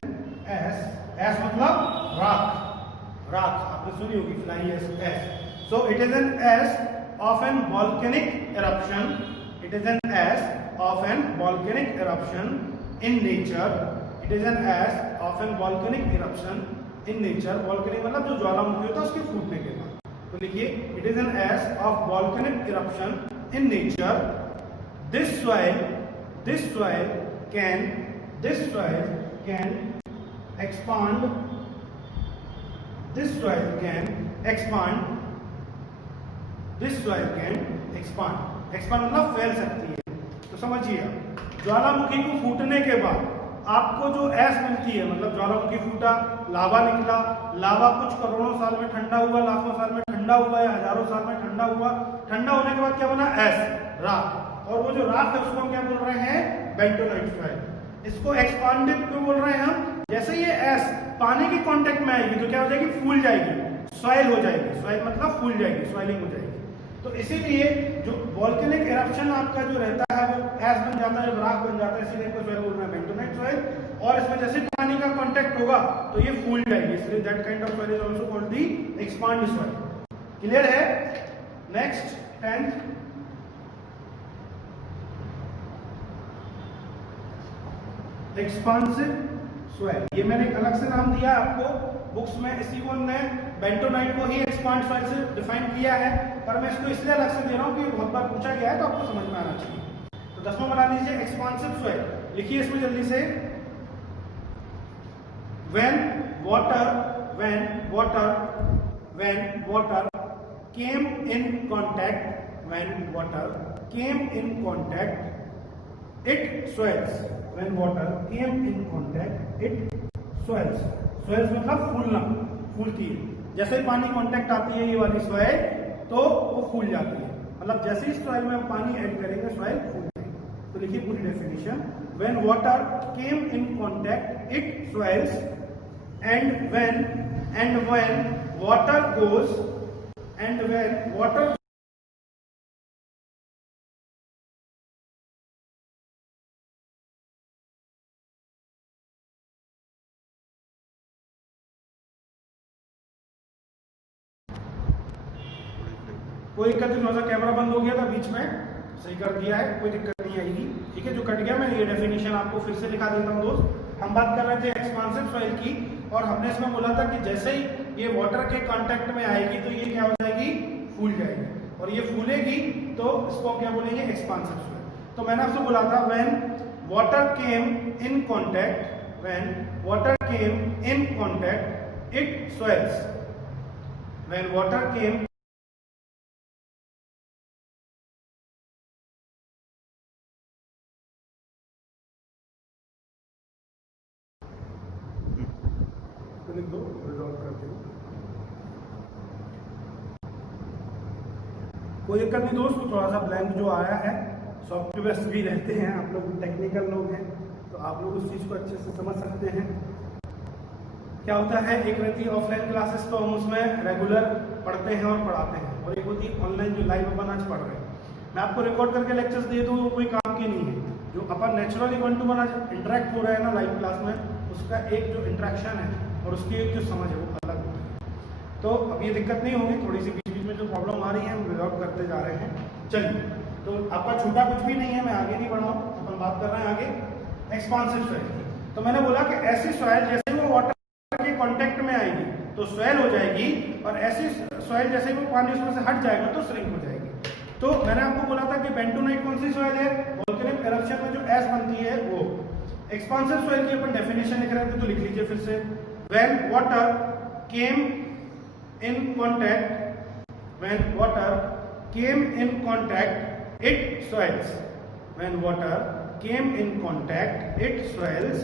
ash, ash मतलब राख, राख आपने सुनी होगी, fly ash, ash. So it is an ash of an volcanic eruption, it is an ash of an volcanic eruption in nature, it is an ash of an volcanic eruption in nature. Volcanic मतलब जो ज्वालामुखी होता है उसके फूटने के बाद। तो लिखिए it is an ash of volcanic eruption in nature, this soil can this soil can expand, this soil can expand, this soil can expand, expand मतलब फैल सकती है। तो समझिए, ज्वालामुखी को फूटने के बाद आपको जो ऐश मिलती है, मतलब ज्वालामुखी फूटा, लावा निकला, लावा कुछ करोड़ों साल में ठंडा हुआ, लाखों साल में ठंडा हुआ या हजारों साल में ठंडा हुआ, ठंडा होने के बाद क्या बना? ऐश, राख। और वो जो राख है उसको हम क्या बोल रहे हैं? Bentonite soil. इसको एक्सपांडेड क्यों बोल रहे हैं हम? जैसे ये ऐश पानी के कांटेक्ट में आएगी तो क्या हो जाएगी? फूल जाएगी, सॉइल हो जाएगी। सॉइल मतलब फूल जाएगी, सॉइलिंग हो जाएगी। तो इसीलिए जो वोल्केनिक इरप्शन आपका जो रहता है वो ऐश बन जाता है, राख बन जाता है, इसीलिए इसको सॉइल बोल रहे हैं बेंटोनाइट सॉइल। और इसमें जैसे पानी का कांटेक्ट होगा तो ये फूल जाएगी, इसलिए that kind of soil is also called the expand soil. Clear है? Next 10th, expansive soil. ये मैंने एक अलग से नाम दिया आपको बुक्स में, इसी को हमने बेंटोनाइट को ही एक्सपांड सॉइल से डिफाइन किया है, पर मैं इसको इसलिए अलग से दे रहा हूं कि बहुत बार पूछा गया है तो आपको समझ में आना चाहिए। तो 10वां बना लीजिए एक्सपांसिव सॉइल। लिखिए इसमें जल्दी से, when water came in contact it swells, when water came in contact it swells, swells मतलब फूलना, फूलती है। जैसे ही पानी कांटेक्ट आती है ये वाली सॉइल तो वो फूल जाती है, मतलब जैसे ही सॉइल में हम पानी ऐड करेंगे सॉइल फूल जाएगी। तो लिखिए पूरी definition, when water came in contact it swells, and when water goes, and when water कोई दिक्कत नहीं, थोड़ा सा कैमरा बंद हो गया था बीच में, सही कर दिया है, कोई दिक्कत नहीं आएगी। ठीक है, जो कट गया मैं ये डेफिनेशन आपको फिर से लिखा देता हूँ दोस्त। हम बात कर रहे थे एक्सपांसिव सॉइल की, और हमने इसमें बोला था कि जैसे ही ये वाटर के कांटेक्ट में आएगी तो ये क्या हो जाएगी? फूल जाएगी, और ये फूलेगी तो इसको क्या बोलेंगे? Expansive soil. तो मैंने आपसे बोला था when water came in contact it swells, when water came लिख दो, रिजॉल्व करते हो, कोई दिक्कत नहीं दोस्त। थोड़ा सा ब्लैंक जो आया है, सॉफ्टवेयर भी रहते हैं, आप लोग टेक्निकल लोग हैं तो आप लोग उस चीज को अच्छे से समझ सकते हैं। क्या होता है, एक रहती है ऑफलाइन क्लासेस तो हम उसमें रेगुलर पढ़ते हैं और पढ़ाते हैं, और एक होती है ऑनलाइन जो लाइव अपन आज पढ़ रहे हैं। मैं आपको रिकॉर्ड करके लेक्चर्स दे दूँ वो कोई काम की नहीं है, जो अपन नेचुरली 1 to 1 इंटरेक्ट हो रहा है ना लाइव क्लास में, उसका एक जो इंटरेक्शन है और उसकी एक जो समझ है वो अलग होती है। तो अब ये दिक्कत नहीं होगी, थोड़ी सी बीच बीच में जो प्रॉब्लम आ रही है हम रिजॉल्व करते जा रहे हैं। चलिए, तो आपका छूटा कुछ भी नहीं है, मैं आगे नहीं बढ़ाऊँ, अपन बात कर रहे हैं आगे एक्सपांसिव सॉइल की। तो मैंने बोला कि ऐसी सॉइल जैसे वो वाटर के कांटेक्ट में आएगी तो सॉइल हो जाएगी, और ऐसी सॉइल जैसे वो पानी उसमें से हट जाएगा तो श्रिंक हो जाएगी। तो मैंने आपको बोला था कि बेंटोनाइट कौन सी सॉइल है? वोल्केनिक इरप्शन में जो ऐश बनती है वो। एक्सपांसिव सॉइल की अपन डेफिनेशन लिख रहे थे तो लिख लीजिए फिर से, when water came in contact it swells, when water came in contact it swells,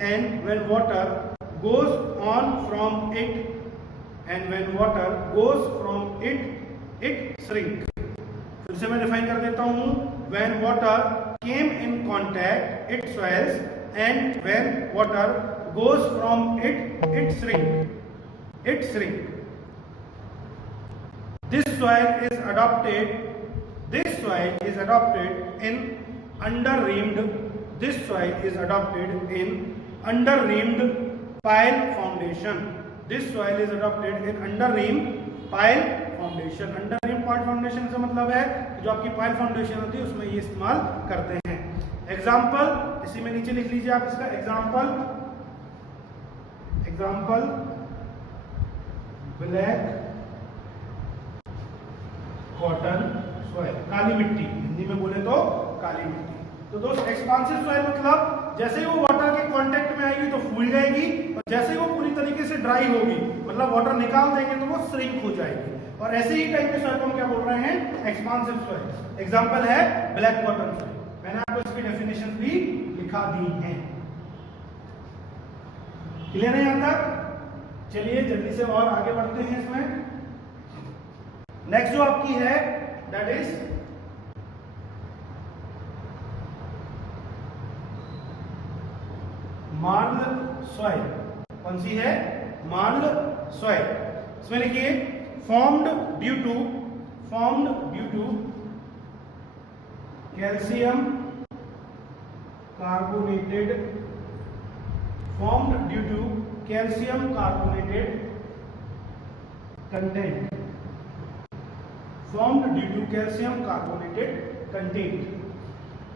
and when water goes on from it, and when water goes from it it shrink। फिर से मैं डिफाइन कर देता हूं, when water came in contact it swells, and when water goes from it shrink, it shrink। This soil is adopted in under-reamed pile foundation। This soil is adopted in under-reamed pile foundation। under-reamed pile foundation से मतलब है कि जो आपकी pile foundation होती है उसमें ये इस्तेमाल करते हैं। एग्जाम्पल इसी में नीचे लिख लीजिए आप इसका एग्जाम्पल ब्लैक कॉटन सॉइल, काली मिट्टी, हिंदी में बोले तो काली मिट्टी। तो दोस्त एक्सपांसिव सॉइल मतलब जैसे ही वो वाटर के कांटेक्ट में आएगी तो फूल जाएगी, और जैसे ही वो पूरी तरीके से ड्राई होगी मतलब वाटर निकाल देंगे तो वो श्रिंक हो जाएगी। और ऐसे ही टाइप के सॉइल को हम क्या बोल रहे हैं, एक्सपांसिव सॉइल। एग्जांपल है ब्लैक बॉटम सॉइल, मैंने आपको इसकी डेफिनेशन भी लिखा दी है। क्लियर है यहां तक? चलिए जल्दी से और आगे बढ़ते हैं इसमें। नेक्स्ट जो आपकी है दैट इज मार्ल सॉइल। कौन सी है? Morley soil. इसमें लिखिए formed due to calcium carbonated content।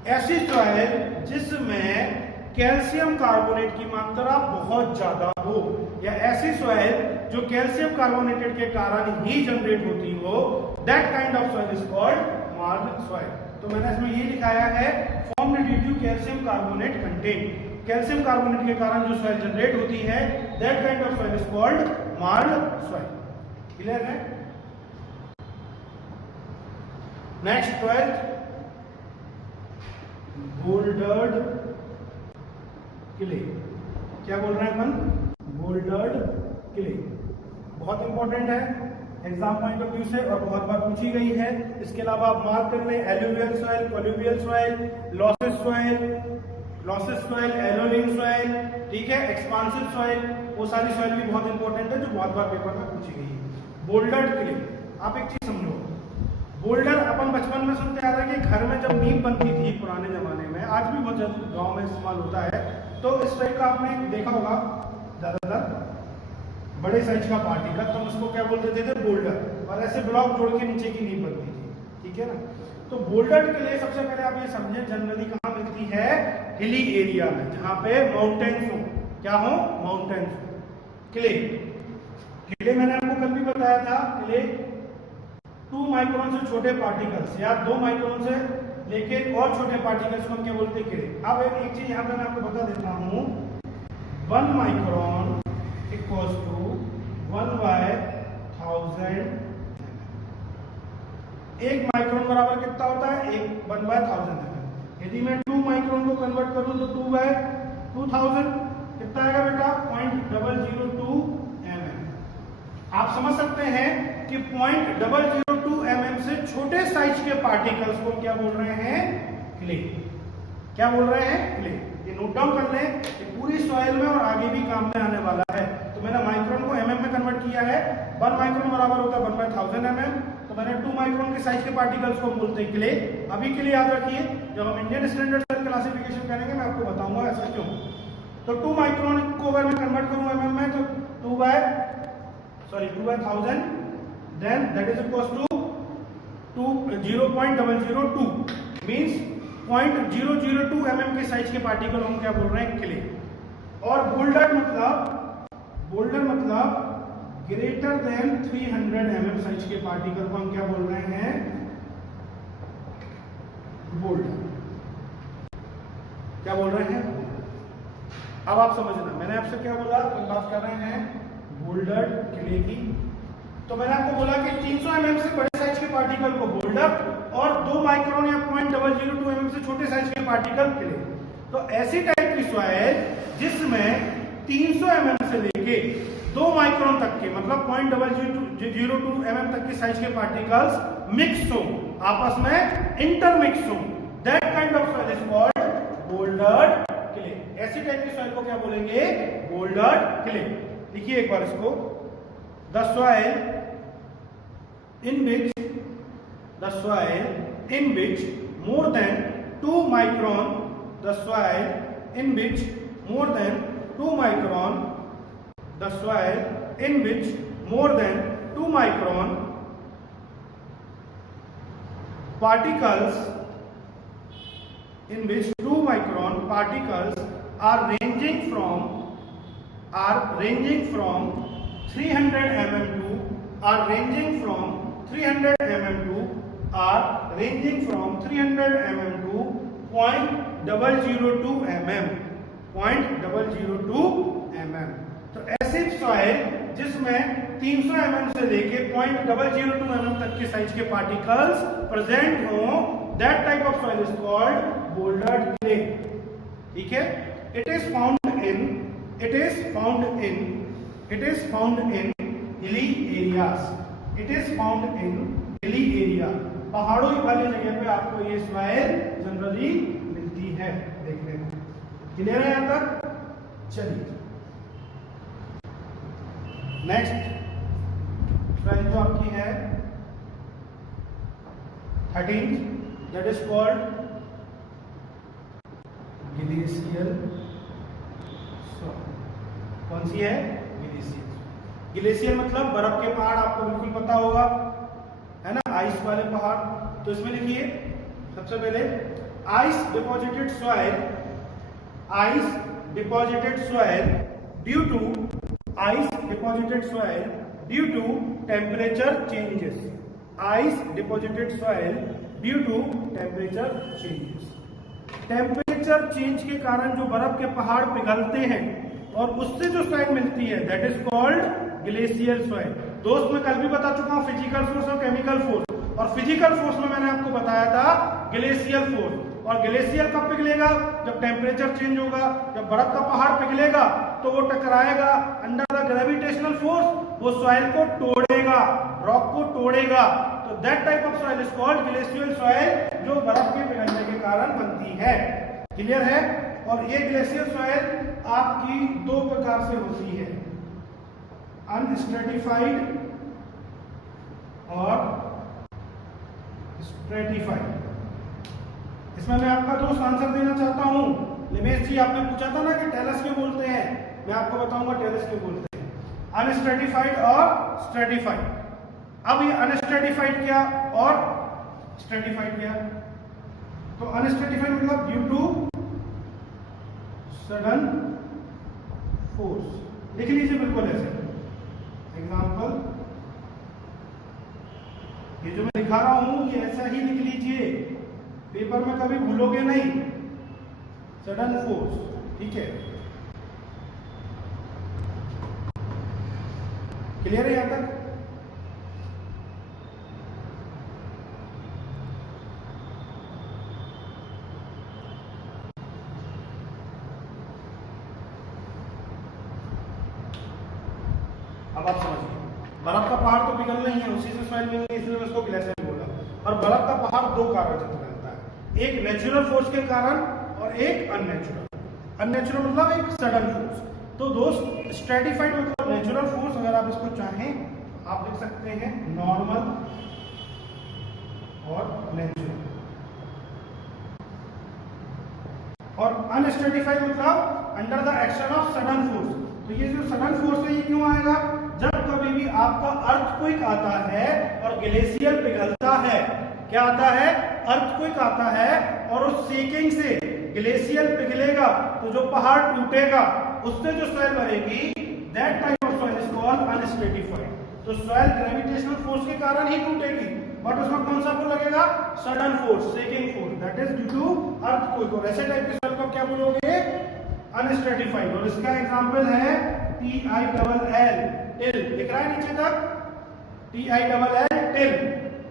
ऐसी सॉइल जिसमें कैल्शियम कार्बोनेट की मात्रा बहुत ज्यादा हो, या ऐसी सॉइल जो कैल्शियम कार्बोनेटेड के कारण ही जनरेट होती हो, that kind of soil is called marl soil. तो मैंने इसमें ये लिखाया है formed due to calcium carbonate content. Calcium carbonate के कारण जो सॉइल जनरेट होती है that kind of soil is called marl soil. Clear है? Next 12th bouldered clay. क्या बोल रहे हैं अपन? Bouldered clay. बहुत इंपॉर्टेंट है एग्जाम पॉइंट ऑफ व्यू से और बहुत बार पूछी गई है। इसके अलावा आप मार्क कर लें alluvial soil, colluvial soil, loess soil, aeolian soil, ठीक है, एक्सपांसिव सॉइल, वो सारी सॉइल भी बहुत इंपॉर्टेंट है जो बहुत बार पेपर में पूछी गई है। बोल्डर्ड क्ले, आप एक चीज समझो, बोल्डर अपन बचपन में सुनते आ रहे हैं कि घर में जब नींव बनती थी पुराने जमाने में, आज भी बहुत ज्यादा गाँव में इस्तेमाल होता है, तो इस टाइप का आपने देखा होगा ज्यादातर बड़े साइज का पार्टिकल, तो उसको क्या बोल देते थे? बोल्डर। और ऐसे ब्लॉक जोड़ के नीचे की नींव बनती थी, ठीक है ना। तो बोल्डर के लिए सबसे पहले आप ये समझे जनरली कहाँ मिलती है? हिली एरिया में, जहाँ पे माउंटेन्स हो। क्या हो? माउंटेन्स। क्ले मैंने आपको कल भी बताया था, क्ले 2 माइक्रोन से छोटे पार्टिकल्स या 2 माइक्रोन से लेके और छोटे पार्टिकल्स को हम क्या बोलते हैं? क्ले। अब एक चीज यहाँ पे मैं आपको बता देता हूँ, 1 माइक्रोन इक्वल्स टू 1/1000। 1 माइक्रोन बराबर कितना होता है? 1/1000। यदि मैं 2 माइक्रोन को कन्वर्ट करूं तो 2/2000 कितना आएगा बेटा? 0.002 mm। आप समझ सकते हैं कि 0.002 mm से छोटे साइज के पार्टिकल्स को क्या बोल रहे हैं? क्ले। क्या बोल रहे हैं? क्ले। ये नोट डाउन कर लें, ये पूरी सॉइल में और आगे भी काम में आने वाला है। तो मैंने माइक्रोन को mm में कन्वर्ट किया है। 1 माइक्रोन बराबर होता है 1/1000 mm। तो मैंने 2 माइक्रोन के साइज के पार्टिकल्स को बोलते हैं क्ले। अभी के लिए याद रखिए, जब हम इंडियन स्टैंडर्ड सेल क्लासिफिकेशन करेंगे मैं आपको बताऊंगा ऐसा क्यों। तो 2 माइक्रोन को अगर मैं कन्वर्ट करूं mm में तो 2/1000, then that is equals to 0.002 means 0.002 mm के साइज के पार्टिकल हम क्या बोल रहे हैं? क्ले। और बोल्डर मतलब ग्रेटर देन 300 mm साइज के पार्टिकल को हम क्या बोल रहे हैं? बोल्डर। क्या बोल रहे हैं? अब आप समझना, मैंने आपसे क्या बोला? हम बात कर रहे हैं बोल्डर क्ले की। तो मैंने आपको बोला कि 300 mm से बड़े साइज के पार्टिकल को बोल्डर और 2 माइक्रोन या 0.002 mm से छोटे साइज के पार्टिकल क्ले। तो ऐसी टाइप की सॉइल जिसमें 300 mm से लेके 2 माइक्रोन तक के मतलब 0.002 mm तक के साइज के पार्टिकल्स मिक्स हो, आपस में इंटरमिक्स हो, that kind of soil is called bouldered clay. ऐसी टाइप की सॉइल को क्या बोलेंगे? Bouldered clay. लिखिए एक बार इसको, the soil in which more than 2 micron the soil in which more than 2 micron the soil in which more than 2 micron particles in which 2 micron particles are ranging from 300 mm to 4 0.002 mm, 0.002 mm। तो एसिड सॉइल जिसमें 300 mm से लेके 0.002 mm तक के साइज के पार्टिकल्स प्रेजेंट हो, that type of soil is called bouldered clay. ठीक है, it is found in hilly areas. It is found in hilly area, पहाड़ों वाली जगह पे आपको ये सॉइल जनरली मिलती है देखने को। क्लियर है यहां तक? चलिए नेक्स्ट सॉइल जो आपकी है 13, that is called glacial soil. कौन सी है? ग्लेशियल। ग्लेशियर मतलब बर्फ के पहाड़, आपको बिल्कुल पता होगा, है ना, आइस वाले पहाड़। तो इसमें लिखिए सबसे पहले ice deposited soil, ice deposited soil due to temperature changes, ice deposited soil due to temperature changes. Temperature change के कारण जो बर्फ के पहाड़ पिघलते हैं और उससे जो सॉइल मिलती है that is called glacial soil. दोस्त मैं कल भी बता चुका हूं फिजिकल फोर्स और केमिकल फोर्स, और फिजिकल फोर्स में मैंने आपको बताया था ग्लेशियल फोर्स। और ग्लेशियर कब पिघलेगा? जब टेम्परेचर चेंज होगा, जब बर्फ का पहाड़ पिघलेगा तो वो टकराएगा अंडर द ग्रेविटेशनल फोर्स, वो सॉइल को तोड़ेगा, रॉक को तोड़ेगा। तो that type of soil is called glacial soil, जो बर्फ के पिघलने के कारण बनती है। क्लियर है? और ये ग्लेशियल सॉइल आपकी दो प्रकार से होती है, अनस्ट्रेटिफाइड और स्ट्रेटिफाइड। इसमें मैं आपका दोस्त आंसर देना चाहता हूं। निमेश जी आपने पूछा था ना कि टेलस क्यों बोलते हैं, मैं आपको बताऊंगा टेलस क्यों बोलते हैं, अनस्ट्रेटिफाइड और स्ट्रेटिफाइड। अब ये अनस्ट्रेटिफाइड क्या और स्ट्रेटिफाइड क्या? तो अनस्ट्रेटिफाइड मतलब ड्यू टू सडन फोर्स। लिख लीजिए बिल्कुल ऐसे एग्जाम्पल, ये जो मैं दिखा रहा हूं ये ऐसा ही लिख लीजिए, पेपर में कभी भूलोगे नहीं, सडन फोर्स। ठीक है, क्लियर है यहां तक? अब आप समझिए, बर्फ का पहाड़ तो पिघलना ही है, उसी से सॉइल मिलनी है, इसलिए मैं उसको ग्लेशियर बोला। और बर्फ का पहाड़ दो कारण से पिघलता है, एक नेचुरल फोर्स के कारण और एक अननेचुरल। अननेचुरल मतलब एक सडन फोर्स। तो दोस्त स्ट्रेटिफाइड मतलब नेचुरल फोर्स, अगर आप इसको चाहें आप लिख सकते हैं नॉर्मल और नेचुरल। और अनस्ट्रेटिफाइड मतलब under the action of sudden force. तो ये जो सडन फोर्स है ये क्यों आएगा? जब कभी भी आपका अर्थक्वेक आता है और ग्लेशियर पिघलता है, क्या आता है? अर्थक्वेक आता है और उस शेकिंग से ग्लेशियर पिघलेगा तो जो पहाड़ टूटेगा उससे जो सॉइल बनेगी that type of soil is called unstratified. तो सॉइल ग्रेविटेशनल फोर्स के कारण ही टूटेगी, बट उसमें कौन सा फोर्स लगेगा? Sudden force, shaking force, that is due to earthquake. और ऐसे टाइप के सॉइल को क्या बोलोगे? अनस्ट्रेटिफाइड। और इसका एग्जांपल है TILL, टिल दिख रहा है नीचे तक, TILL टिल।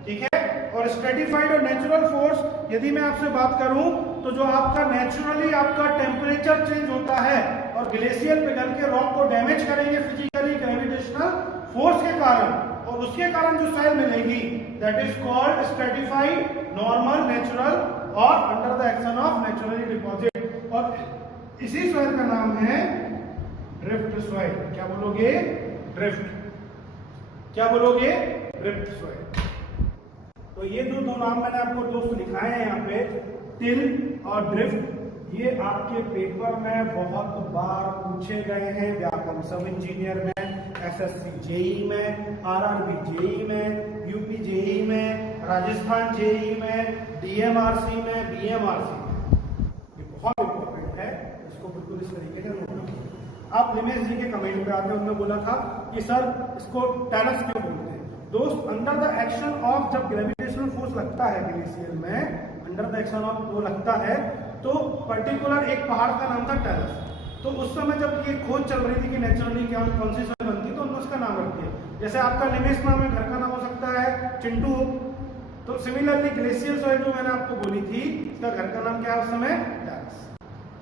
ठीक है, और स्ट्रेटिफाइड और नेचुरल फोर्स, यदि मैं आपसे बात करूं तो जो आपका नेचुरली आपका टेम्परेचर चेंज होता है और ग्लेशियर पिघल के रॉक को डैमेज करेंगे फिजिकली ग्रेविटेशनल फोर्स के कारण, और उसके कारण जो सॉइल मिलेगी that is called stratified, normal, natural और under the action of naturally deposit. और इसी सॉइल का नाम है ड्रिफ्ट सॉइल। क्या बोलोगे? ड्रिफ्ट। क्या बोलोगे? Drift soil. तो ये जो दो नाम मैंने आपको दोस्त लिखाए हैं यहाँ पे, टिल और ड्रिफ्ट, ये आपके पेपर में बहुत बार पूछे गए हैं, व्यापम सब इंजीनियर में, SSC जेई में, RRB जेई में, UP जेई में, राजस्थान जेई में, DMRC में, BMRC में। ये बहुत इंपॉर्टेंट है, इसको बिल्कुल इस तरीके से नोट रखिए। आप निमेश जी के कमेंट पे आते हैं, उन्होंने बोला था कि सर इसको टेलस क्यों बोलते हैं? दोस्त अंडर द एक्शन ऑफ, जब ग्रेविटेशनल फोर्स लगता है ग्लेशियर में, अंडर द एक्शन ऑफ वो लगता है। तो पर्टिकुलर एक पहाड़ का नाम था टेरस। तो उस समय जब ये खोज चल रही थी कि नेचुरली क्या कौन सी सॉइल बनती है, तो उन्होंने उसका नाम रख दिया। जैसे आपका निमेश नाम है, घर का नाम हो सकता है चिंटू। तो सिमिलरली ग्लेशियर सॉइल जो मैंने आपको बोली थी, इसका घर का नाम क्या है उस समय? टेरस।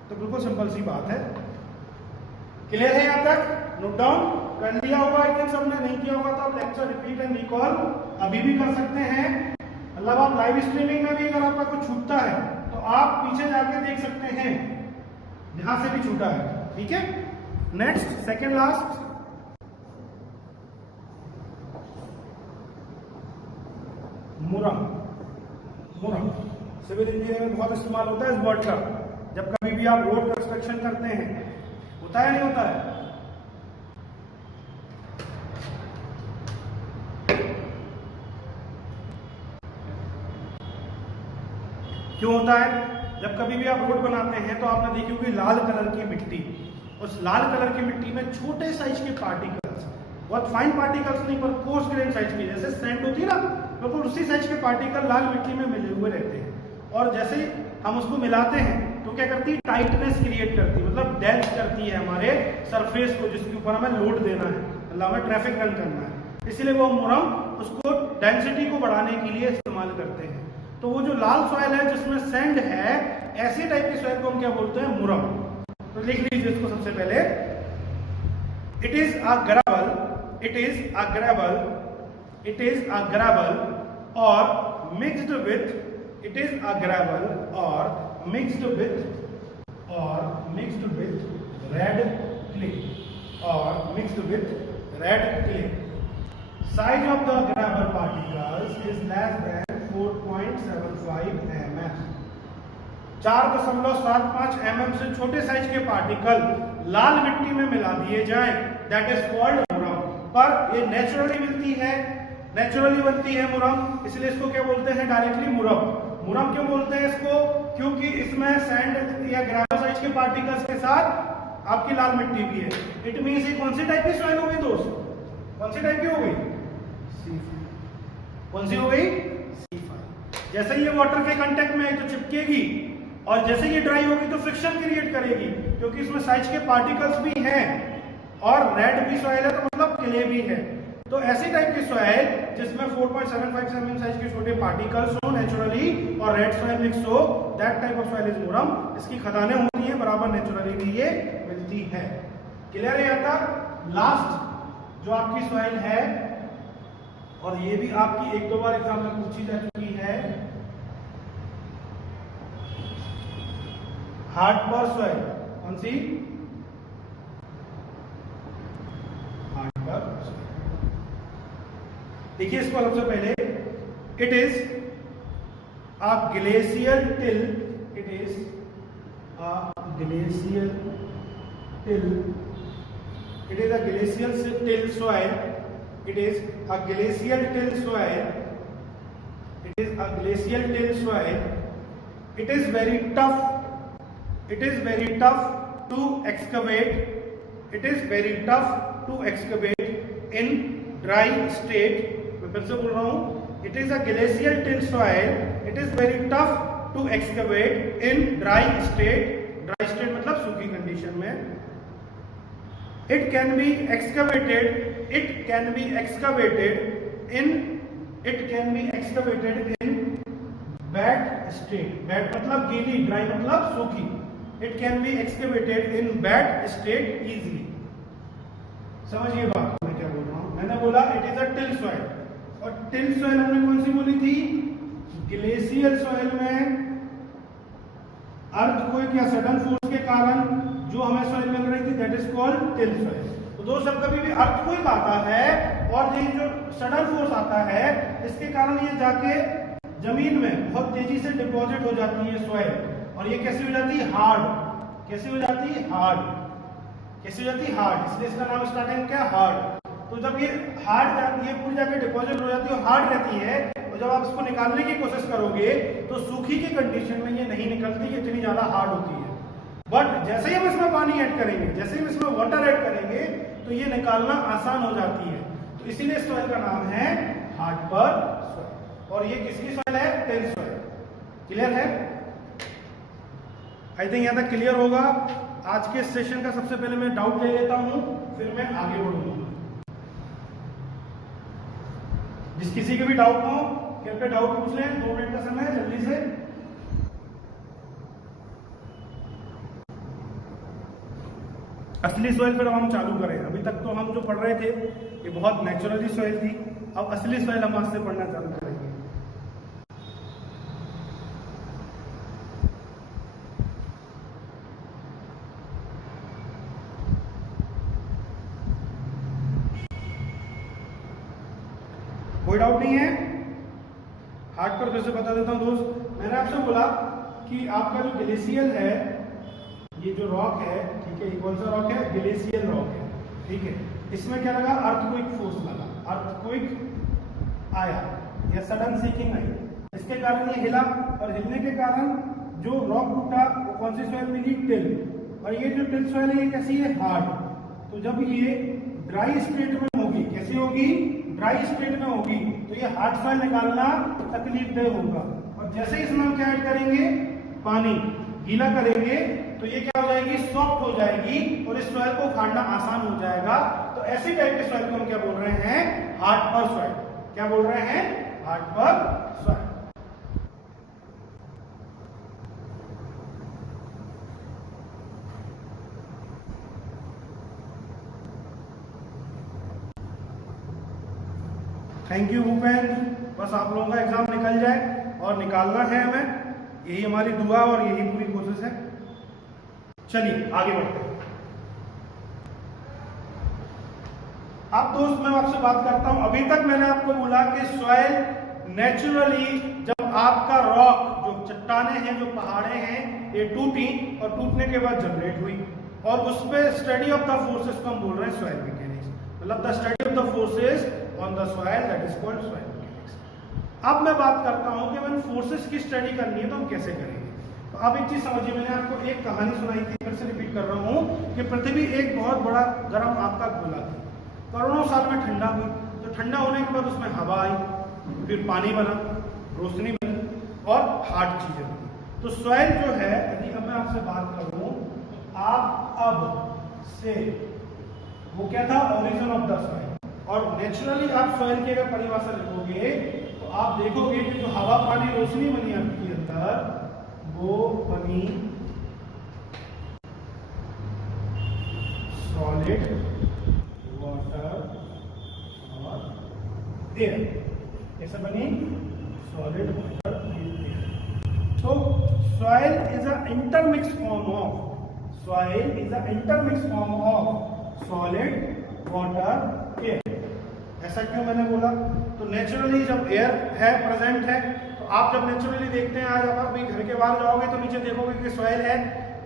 तो बिल्कुल सिंपल सी बात है। क्लियर है यहाँ तक? नोट डाउन कर लिया होगा आई थिंक सबने, नहीं किया होगा तो आप लेक्चर रिपीट एंड रिकॉल अभी भी कर सकते हैं। मतलब आप लाइव स्ट्रीमिंग में भी अगर आपका कुछ छूटता है तो आप पीछे जाके देख सकते हैं जहां से भी छूटा है। ठीक है, next second last, murrum. Murrum civil engineering में बहुत इस्तेमाल होता है इस वर्ड का। जब कभी भी आप रोड कंस्ट्रक्शन करते हैं, होता है नहीं होता है? क्यों होता है? जब कभी भी आप रोड बनाते हैं तो आपने देखी होगी लाल कलर की मिट्टी, उस लाल कलर की मिट्टी में छोटे साइज के पार्टिकल्स, बहुत फाइन पार्टिकल्स नहीं पर कोर्स ग्रेन साइज के, जैसे सैंड होती है ना, बिल्कुल उसी साइज के पार्टिकल लाल मिट्टी में मिले हुए रहते हैं। और जैसे ही हम उसको मिलाते हैं तो क्या करती है? टाइटनेस क्रिएट करती है, मतलब डेंस करती है हमारे सरफेस को, जिसके ऊपर हमें लोड देना है, मतलब हमें ट्रैफिक रन करना है। इसीलिए वो मुरम उसको डेंसिटी को बढ़ाने के लिए इस्तेमाल करते हैं। तो वो जो लाल सॉइल है जिसमें सैंड है, ऐसी टाइप की सॉइल को हम क्या बोलते हैं? मुरम। तो लिख लीजिए इसको सबसे पहले, it is a gravel, it is a gravel, it is a gravel और mixed with, it is a gravel और मिक्स्ड विथ, और मिक्स्ड विथ रेड क्ले, और mixed with red clay. Size of the gravel particles is less than 4.75 mm. 4.75 mm से छोटे साइज के पार्टिकल लाल मिट्टी में मिला दिए जाएं, दैट इज कॉल्ड मुरम। पर ये नेचुरली मिलती है, नेचुरली बनती है मुरम, इसलिए इसको क्या बोलते हैं? डायरेक्टली मुरम। मुरम क्यों बोलते हैं इसको? क्योंकि इसमें सैंड या ग्रेवल साइज के पार्टिकल्स के साथ आपकी लाल मिट्टी भी है। इट मींस ये कौन सी टाइप की सॉइल हो गई दोस्त? कौन सी टाइप की हो गई? कौन सी हो गई? C5। जैसे ये वाटर के कांटेक्ट में है तो चिपकेगी, और जैसे ये ड्राई होगी तो फ्रिक्शन क्रिएट करेगी, क्योंकि इसमें साइज के पार्टिकल्स भी हैं और रेड भी सॉइल है तो मतलब क्ले भी है। तो ऐसी टाइप की सॉइल जिसमें 4.75 mm साइज के छोटे पार्टिकल्स हो नेचुरली और रेड सॉइल मिक्स हो, that type of soil is murrum. इसकी खदानें होती हैं बराबर, नेचुरली भी ये मिलती है। क्लियर है यहाँ तक? लास्ट जो आपकी सॉइल है, और ये भी आपकी एक दो बार एग्जाम में पूछी जा चुकी है, हार्ड पर सॉइल। कौन सी? हार्ड पर सॉइल। देखिए इसको सबसे पहले, it is a glacial till, it is a glacial till, it is a glacial till soil, it is a glacial till soil, it is a glacial till soil, it is very tough, it is very tough to excavate, it is very tough to excavate in dry state। मैं फिर से बोल रहा हूँ, it is a glacial till soil, it is very tough to excavate in dry state, dry state मतलब सूखी कंडीशन में। It can be excavated, it can be excavated in, it can be excavated in wet state, wet मतलब गीली, dry मतलब सूखी। It can be excavated in wet state easily। समझिए बात मैं क्या बोल रहा हूँ? मैंने बोला it is a till soil, और टिल सॉइल हमने कौन सी बोली थी? ग्लेशियल सॉइल में अर्थक्वेक या सडन फोर्स के कारण जो हमें सॉइल मिल रही थी, that is called till soil. तो दोस्तों कभी भी अर्थक्वेक आता है और ये जो सडन फोर्स आता है, इसके कारण ये जाके जमीन में बहुत तेजी से डिपॉजिट हो जाती है सॉइल, और ये कैसी हो जाती है? हार्ड। कैसी हो जाती है? हार्ड। कैसी हो जाती है? हार्ड। इसलिए इसका नाम स्टार्टिंग क्या? हार्ड। तो जब ये हार्ड जाती है, पूरी जाके डिपॉजिट हो जाती है और हार्ड रहती है, और जब आप इसको निकालने की कोशिश करोगे तो सूखी की कंडीशन में ये नहीं निकलती, ये इतनी ज्यादा हार्ड होती है। बट जैसे ही हम इसमें पानी ऐड करेंगे, जैसे ही हम इसमें वाटर ऐड करेंगे, तो ये निकालना आसान हो जाती है। तो इसीलिए सॉइल का नाम है हार्ड पर सॉइल, और ये किसकी सॉइल है? Till soil. क्लियर है? आई थिंक यहाँ तक क्लियर होगा। आज के सेशन का सबसे पहले मैं डाउट ले लेता हूं, फिर मैं आगे बढ़ूंगा। जिस किसी के भी डाउट हो कृपया डाउट पूछ लें, 2 मिनट का समय है, जल्दी से। असली सॉइल फिर हम चालू करें। अभी तक तो हम जो पढ़ रहे थे ये बहुत नेचुरली सॉइल थी, अब असली सॉइल हम आज से पढ़ना चालू करेंगे। कोई डाउट नहीं है? हार्ट पर फिर से बता देता हूं दोस्त, मैंने आपसे बोला कि आपका जो ग्लेशियल है, ये जो रॉक है, ठीक है, ये कौन सा रॉक है? ग्लेशियल रॉक है, ठीक है। इसमें क्या लगा? अर्थक्वेक फोर्स लगा, अर्थक्वेक आया या सडन शेकिंग आई, इसके कारण ये हिला, और हिलने के कारण जो रॉक टूटा वो कौन सी सॉइल मिली? टिल। और ये जो टिल सॉइल है ये कैसी है? हार्ड। तो जब ये ड्राई स्टेट में होगी, कैसी होगी? ड्राई स्टेट में होगी, तो ये हार्ड सॉइल निकालना तकलीफदेह होगा। और जैसे ही इसमें हम क्या ऐड करेंगे? पानी, गीला करेंगे, तो ये क्या हो जाएगी? सॉफ्ट हो जाएगी, और इस सॉइल को खाना आसान हो जाएगा। तो ऐसी टाइप के सॉइल को हम क्या बोल रहे हैं? हार्ड पर सॉइल। क्या बोल रहे हैं? हार्ड पर सॉइल। Thank you Bhupen. बस आप लोगों का एग्जाम निकल जाए, और निकालना है हमें, यही हमारी दुआ और यही पूरी कोशिश है। चलिए आगे बढ़ते हैं। अब दोस्त मैं आपसे बात करता हूं, अभी तक मैंने आपको बोला कि सॉइल नेचुरली, जब आपका रॉक, जो चट्टाने हैं, जो पहाड़े हैं, ये टूटी और टूटने के बाद जनरेट हुई, और उस पर स्टडी ऑफ द फोर्सेस को हम बोल रहे हैं सॉइल मैकेनिक्स, मतलब the study of the forces on the soil, that is called soil mechanics. अब मैं बात करता हूं कि मैंने फोर्सेस की स्टडी करनी है तो हम कैसे करेंगे। तो आप एक चीज समझिए, मैंने आपको एक कहानी सुनाई थी, फिर से रिपीट कर रहा हूं कि पृथ्वी एक बहुत बड़ा गर्म आग का गोला थी, करोड़ों साल में ठंडा हुई, तो ठंडा होने के बाद उसमें हवा आई, फिर पानी बना, रोशनी बनी, और हार्ड चीजें बनी। तो सॉइल जो है, यदि अब मैं आपसे बात करूं, आप अब से, वो क्या था? Origin of the soil. और नेचुरली आप सॉइल की अगर परिभाषा लिखोगे तो आप देखोगे कि जो हवा, पानी, रोशनी बनी आपके अंदर, वो बनी सॉलिड, वाटर और एयर। कैसे बनी? Solid, water and air. तो soil is a intermix form of, soil is a intermix form of solid, water, air. ऐसा क्यों मैंने बोला? तो नेचुरली जब एयर है, प्रेजेंट है, तो आप जब नेचुरली देखते हैं, आज आप अभी घर के बाहर जाओगे तो नीचे देखोगे कि सॉइल है,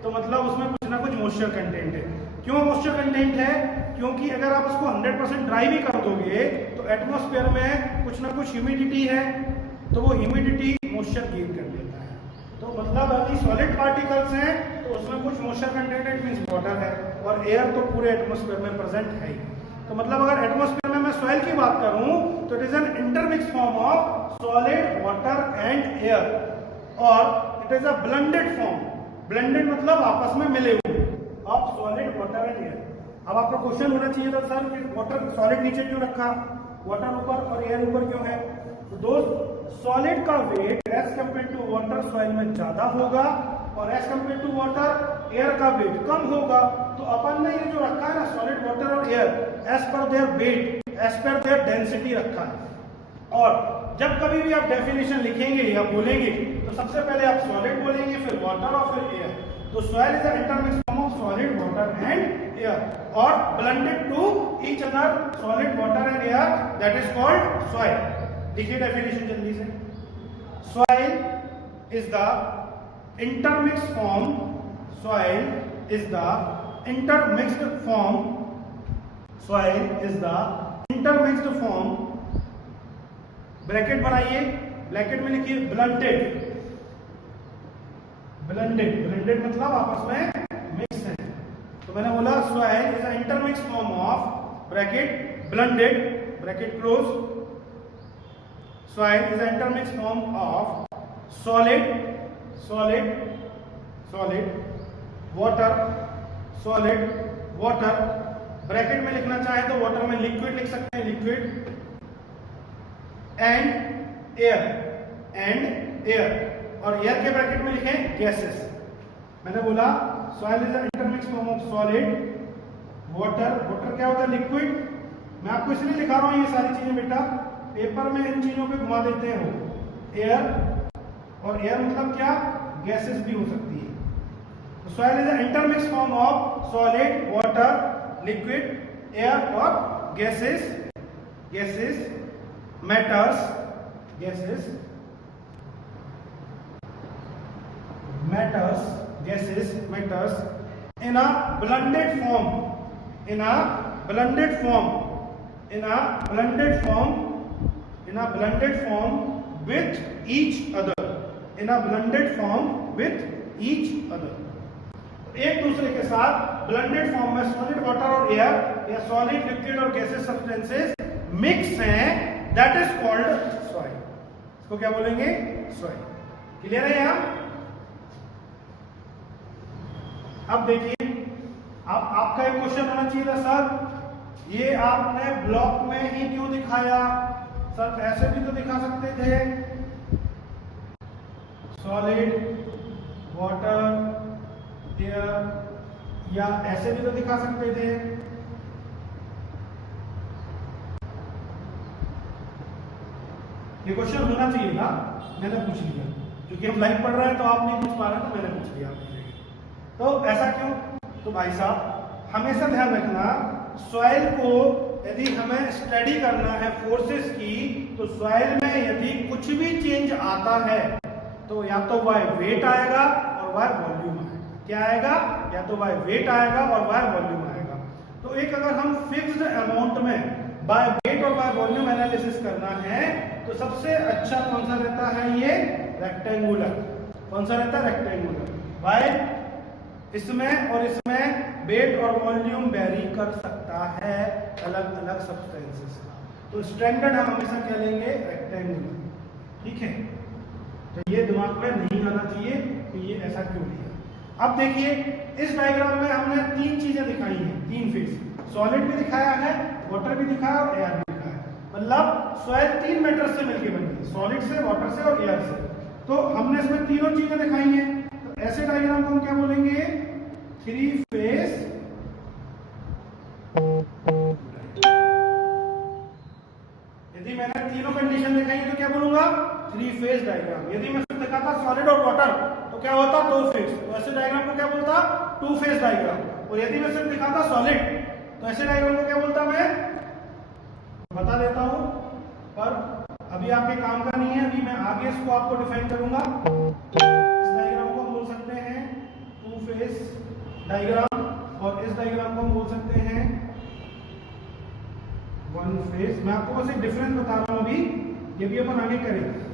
तो मतलब उसमें कुछ ना कुछ मॉइस्चर कंटेंट है। क्यों मॉइस्चर कंटेंट है? क्योंकि अगर आप उसको 100% ड्राई भी कर दोगे तो एटमॉस्फेयर में कुछ ना कुछ ह्यूमिडिटी है, तो वो ह्यूमिडिटी मॉइस्चर गेन कर लेता है। तो मतलब यदि सॉलिड पार्टिकल्स हैं तो उसमें कुछ मॉइस्चर कंटेंट है, मींस वाटर है, और एयर तो पूरे एटमॉस्फेयर में प्रेजेंट है ही। तो मतलब अगर एटमॉस्फेयर में मैं सॉइल की बात करूं तो it is an intermix form of solid, water and air, और it is a blended form. Blended मतलब आपस में मिले हुए, of solid, water and air. अब आपका क्वेश्चन होना चाहिए था, सर कि वाटर, सॉलिड नीचे क्यों रखा, वाटर ऊपर और एयर ऊपर क्यों है? तो दोस्त, सॉलिड का weight as compare to water soil में ज्यादा होगा, और as compare to water air का वेट कम होगा। तो अपन ने ये जो रखा है ना, सॉलिड, वाटर और air, as per their weight, as per their density रखा है। और जब कभी भी आप डेफिनेशन लिखेंगे या बोलेंगे तो सबसे पहले आप सॉलिड बोलेंगे, फिर वाटर और फिर एयर। तो soil is a intermix form of solid, water and air, और blended to each other, solid, water and air, that is called soil. देखिए डेफिनेशन जल्दी से। Soil is the intermixed form, soil is the intermixed form, soil is the intermixed form, bracket बनाइए, ब्रैकेट में लिखिए blended, blended, blended मतलब आपस में मिक्स है। तो मैंने बोला soil is an intermixed form of bracket blended, bracket close, soil is an intermixed form of solid, solid solid, water solid water, bracket में लिखना चाहे तो वाटर में लिक्विड लिख सकते हैं, लिक्विड, एंड एयर, और एयर के ब्रैकेट में लिखें गैसेस। मैंने बोला soil is intermix form of solid, water, water क्या होता है लिक्विड। मैं आपको इसलिए लिखा रहा हूं ये सारी चीजें बेटा, पेपर में इन चीजों पे घुमा देते हो। एयर, और एयर मतलब क्या, गैसेस भी हो सकती है। तो soil is intermix form of solid, water, liquid, air और gases, matters, matters in a blended form with each other, एक दूसरे के साथ ब्लेंडेड फॉर्म में सॉलिड, वाटर और एयर या सॉलिड, लिक्विड और गैसेस सब्सटेंसेस मिक्स हैं, दैट इज कॉल्ड सॉइल। इसको क्या बोलेंगे, सॉइल। क्लियर है यहां। अब देखिए, अब आपका एक क्वेश्चन होना चाहिए था, सर ये आपने ब्लॉक में ही क्यों दिखाया, सर ऐसे भी तो दिखा सकते थे, सॉलिड, वाटर, एयर, या ऐसे भी तो दिखा सकते थे। ये क्वेश्चन होना चाहिए था, मैंने पूछ लिया, क्योंकि हम लाइव पढ़ रहे हैं तो आप नहीं पूछ पा रहे तो मैंने पूछ लिया। तो ऐसा क्यों, तो भाई साहब हमेशा ध्यान रखना, सॉइल को यदि हमें स्टडी करना है फोर्सेस की, तो सॉइल में यदि कुछ भी चेंज आता है तो या तो वह वेट आएगा और वह वॉल्यूम आएगा। क्या आएगा, या तो वह वेट आएगा और वह वॉल्यूम आएगा। तो एक अगर हम फिक्स्ड अमाउंट में बाय वेट और बाय वॉल्यूम एनालिसिस करना है तो सबसे अच्छा कौन सा रहता है, ये रेक्टेंगुलर। कौन सा रहता है, रेक्टेंगुलर। वाई, इसमें और इसमें वेट और वॉल्यूम वेरी कर सकता है अलग अलग सब्सटेंसेस का, तो स्टैंडर्ड हम हमेशा क्या लेंगे, रेक्टेंगुलर। ठीक है, तो ये दिमाग में नहीं आना चाहिए कि ये ऐसा क्यों लिया। अब देखिए इस डायग्राम में हमने तीन चीजें दिखाई हैं, तीन फेज, सॉलिड भी दिखाया है, वाटर भी दिखाया और एयर भी दिखाया है। मतलब सॉइल तीन मैटर से मिलकर बनी है, सॉलिड से, वाटर से और एयर से। तो हमने इसमें तीनों चीजें दिखाई हैं, तो ऐसे डायग्राम को हम क्या बोलेंगे, थ्री फेज। यदि मैंने तीनों कंडीशन दिखाई तो क्या बोलूंगा, थ्री फेज डायग्राम। यदि मैं सिर्फ दिखाता सॉलिड और वाटर तो क्या होता, दो फेज, तो ऐसे डायग्राम को क्या बोलता, टू फेज डायग्राम। और यदि मैं सिर्फ दिखाता सॉलिड तो ऐसे डायग्राम को क्या बोलता, मैं बता देता हूं, पर अभी आपके काम का नहीं है, अभी मैं आगे इसको आपको डिफाइन करूंगा। इस डायग्राम को हम बोल सकते हैं टू फेज डायग्राम, और इस डायग्राम को हम बोल सकते हैं वन फेज। मैं आपको बस एक डिफरेंस बता रहा हूं अभी, ये भी अपन आगे करेंगे।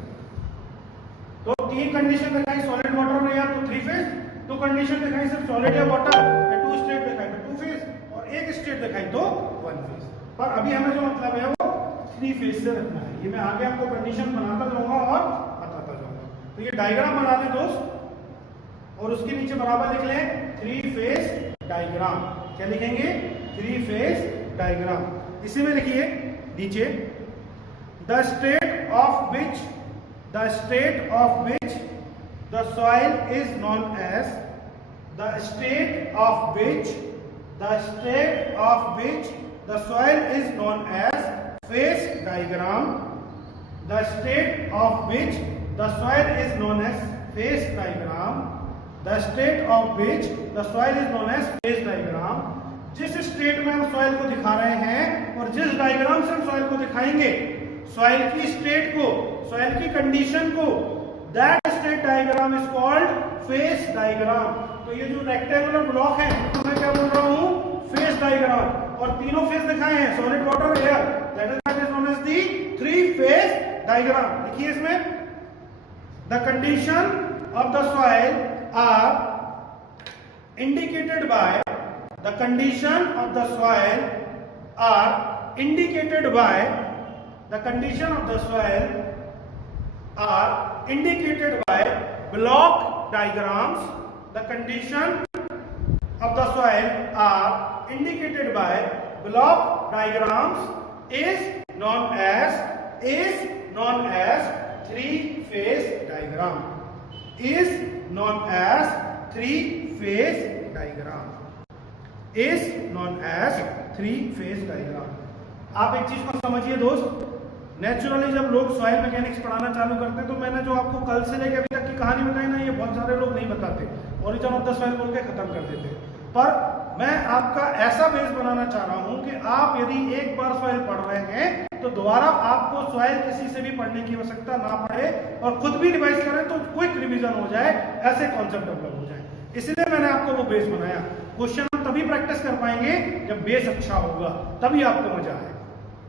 तो तीन कंडीशन दिखाई, सॉलिड, वाटर और एयर, तो थ्री फेज। दो कंडीशन दिखाई सिर्फ सॉलिड या वाटर, या टू स्टेट दिखाई तो टू फेज, और एक स्टेट दिखाई तो वन फेज। पर अभी हमें जो मतलब है वो थ्री फेज से रखना है। ये मैं आगे आपको कंडीशन बनाता जाऊंगा और बताता जाऊंगा। तो ये डायग्राम बना लें दोस्त, और उसके नीचे बराबर लिख लें थ्री फेज डायग्राम। क्या लिखेंगे, थ्री फेज डायग्राम। इसी में लिखिए नीचे, the state of which the state of which the soil is known as, the state of which the soil is known as phase diagram, the state of which the soil is known as phase diagram, the state of which the soil is known as phase diagram। जिस स्टेट में हम सॉइल को दिखा रहे हैं और जिस डायग्राम से हम सॉइल को दिखाएंगे, सॉइल की स्टेट को, सॉइल की कंडीशन को, that state diagram is called phase diagram. तो ये जो रेक्टेंगुलर ब्लॉक है तो मैं क्या बोल रहा हूं, फेज डायग्राम। और तीनों फेज दिखाए हैं, solid, water, air, that is known as the three phase diagram. देखिए इसमें, the condition of the soil are indicated by, the condition of the soil are indicated by, the condition of the soil are indicated by block diagrams, the condition of the soil are indicated by block diagrams is known as three-phase diagram. Is known as three-phase diagram. Is known as three-phase diagram. आप एक चीज को समझिए दोस्त, नेचुरली जब लोग सॉइल मैकेनिक्स पढ़ाना चालू करते हैं तो मैंने जो आपको कल से लेकर अभी तक की कहानी बताई ना, ये बहुत सारे लोग नहीं बताते, ओरिजिन ऑफ द सॉइल बोल के खत्म कर देते। पर मैं आपका ऐसा बेस बनाना चाह रहा हूं कि आप यदि एक बार सॉइल पढ़ रहे हैं तो दोबारा आपको सॉइल किसी से भी पढ़ने की आवश्यकता ना पड़े और खुद भी रिवाइज करें तो क्विक रिवीजन हो जाए, ऐसे कॉन्सेप्ट डेवलप हो जाए। इसलिए मैंने आपको वो बेस बनाया। क्वेश्चन हम तभी प्रैक्टिस कर पाएंगे जब बेस अच्छा होगा, तभी आपको मजा आए।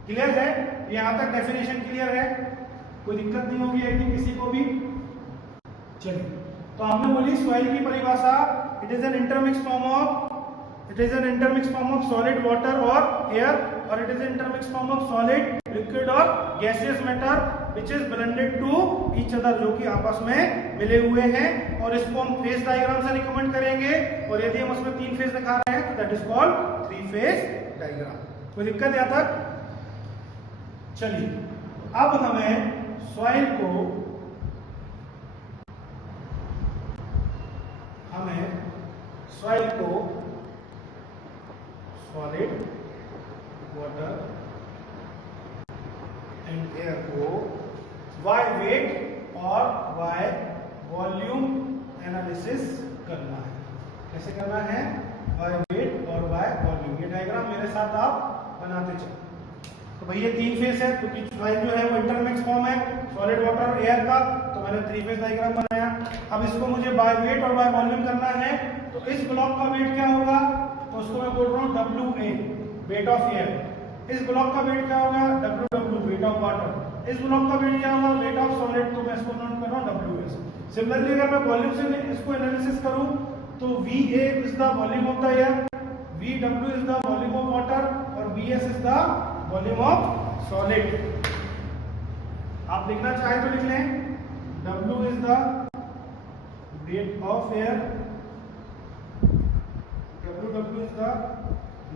क्लियर है? यहां तक डेफिनेशन क्लियर है? कोई दिक्कत नहीं होगी आई थिंक किसी को भी। चलिए, तो हमने बोली सॉइल की परिभाषा, it is an intermix form of solid water और एयर, और it is intermix form of solid liquid और gaseous matter which is blended to each other, जो कि आपस में मिले हुए हैं। और इसको हम फेज डायग्राम से रिकमेंड करेंगे, और यदि हम उसमें तीन फेज दिखा रहे हैं तो that is called three phase diagram. कोई दिक्कत यहां तक? चलिए, अब हमें सॉइल को सॉलिड वाटर एंड एयर को वाई वेट और वाई वॉल्यूम एनालिसिस करना है। कैसे करना है? वाई वेट और वाई वॉल्यूम। ये डायग्राम मेरे साथ आप बनाते चलो। तो भाई ये तीन फेस है, क्योंकि सॉइल जो है वो इंटरमिक्स फॉर्म है सॉलिड वाटर और एयर का, तो मैंने थ्री फेस डायग्राम बनाया। अब इसको मुझे बाय वेट और बाय वॉल्यूम करना है, तो इस ब्लॉक का वेट क्या होगा? तो उसको मैं बोल रहा हूँ WA, वेट ऑफ एयर। इस ब्लॉक का वेट क्या होगा? WW, wait of water. इस ब्लॉक का वेट क्या होगा? वेट ऑफ सॉलिड, तो मैं इसको नोट कर रहा हूँ WS। सिमिलरली अगर मैं वॉल्यूम से इसको एनालिसिस करूं तो VA is the volume of the air, VW is the volume of water, और VS is the volume of solid. आप लिखना चाहे तो लिख लें, W is the wait of air, WW is the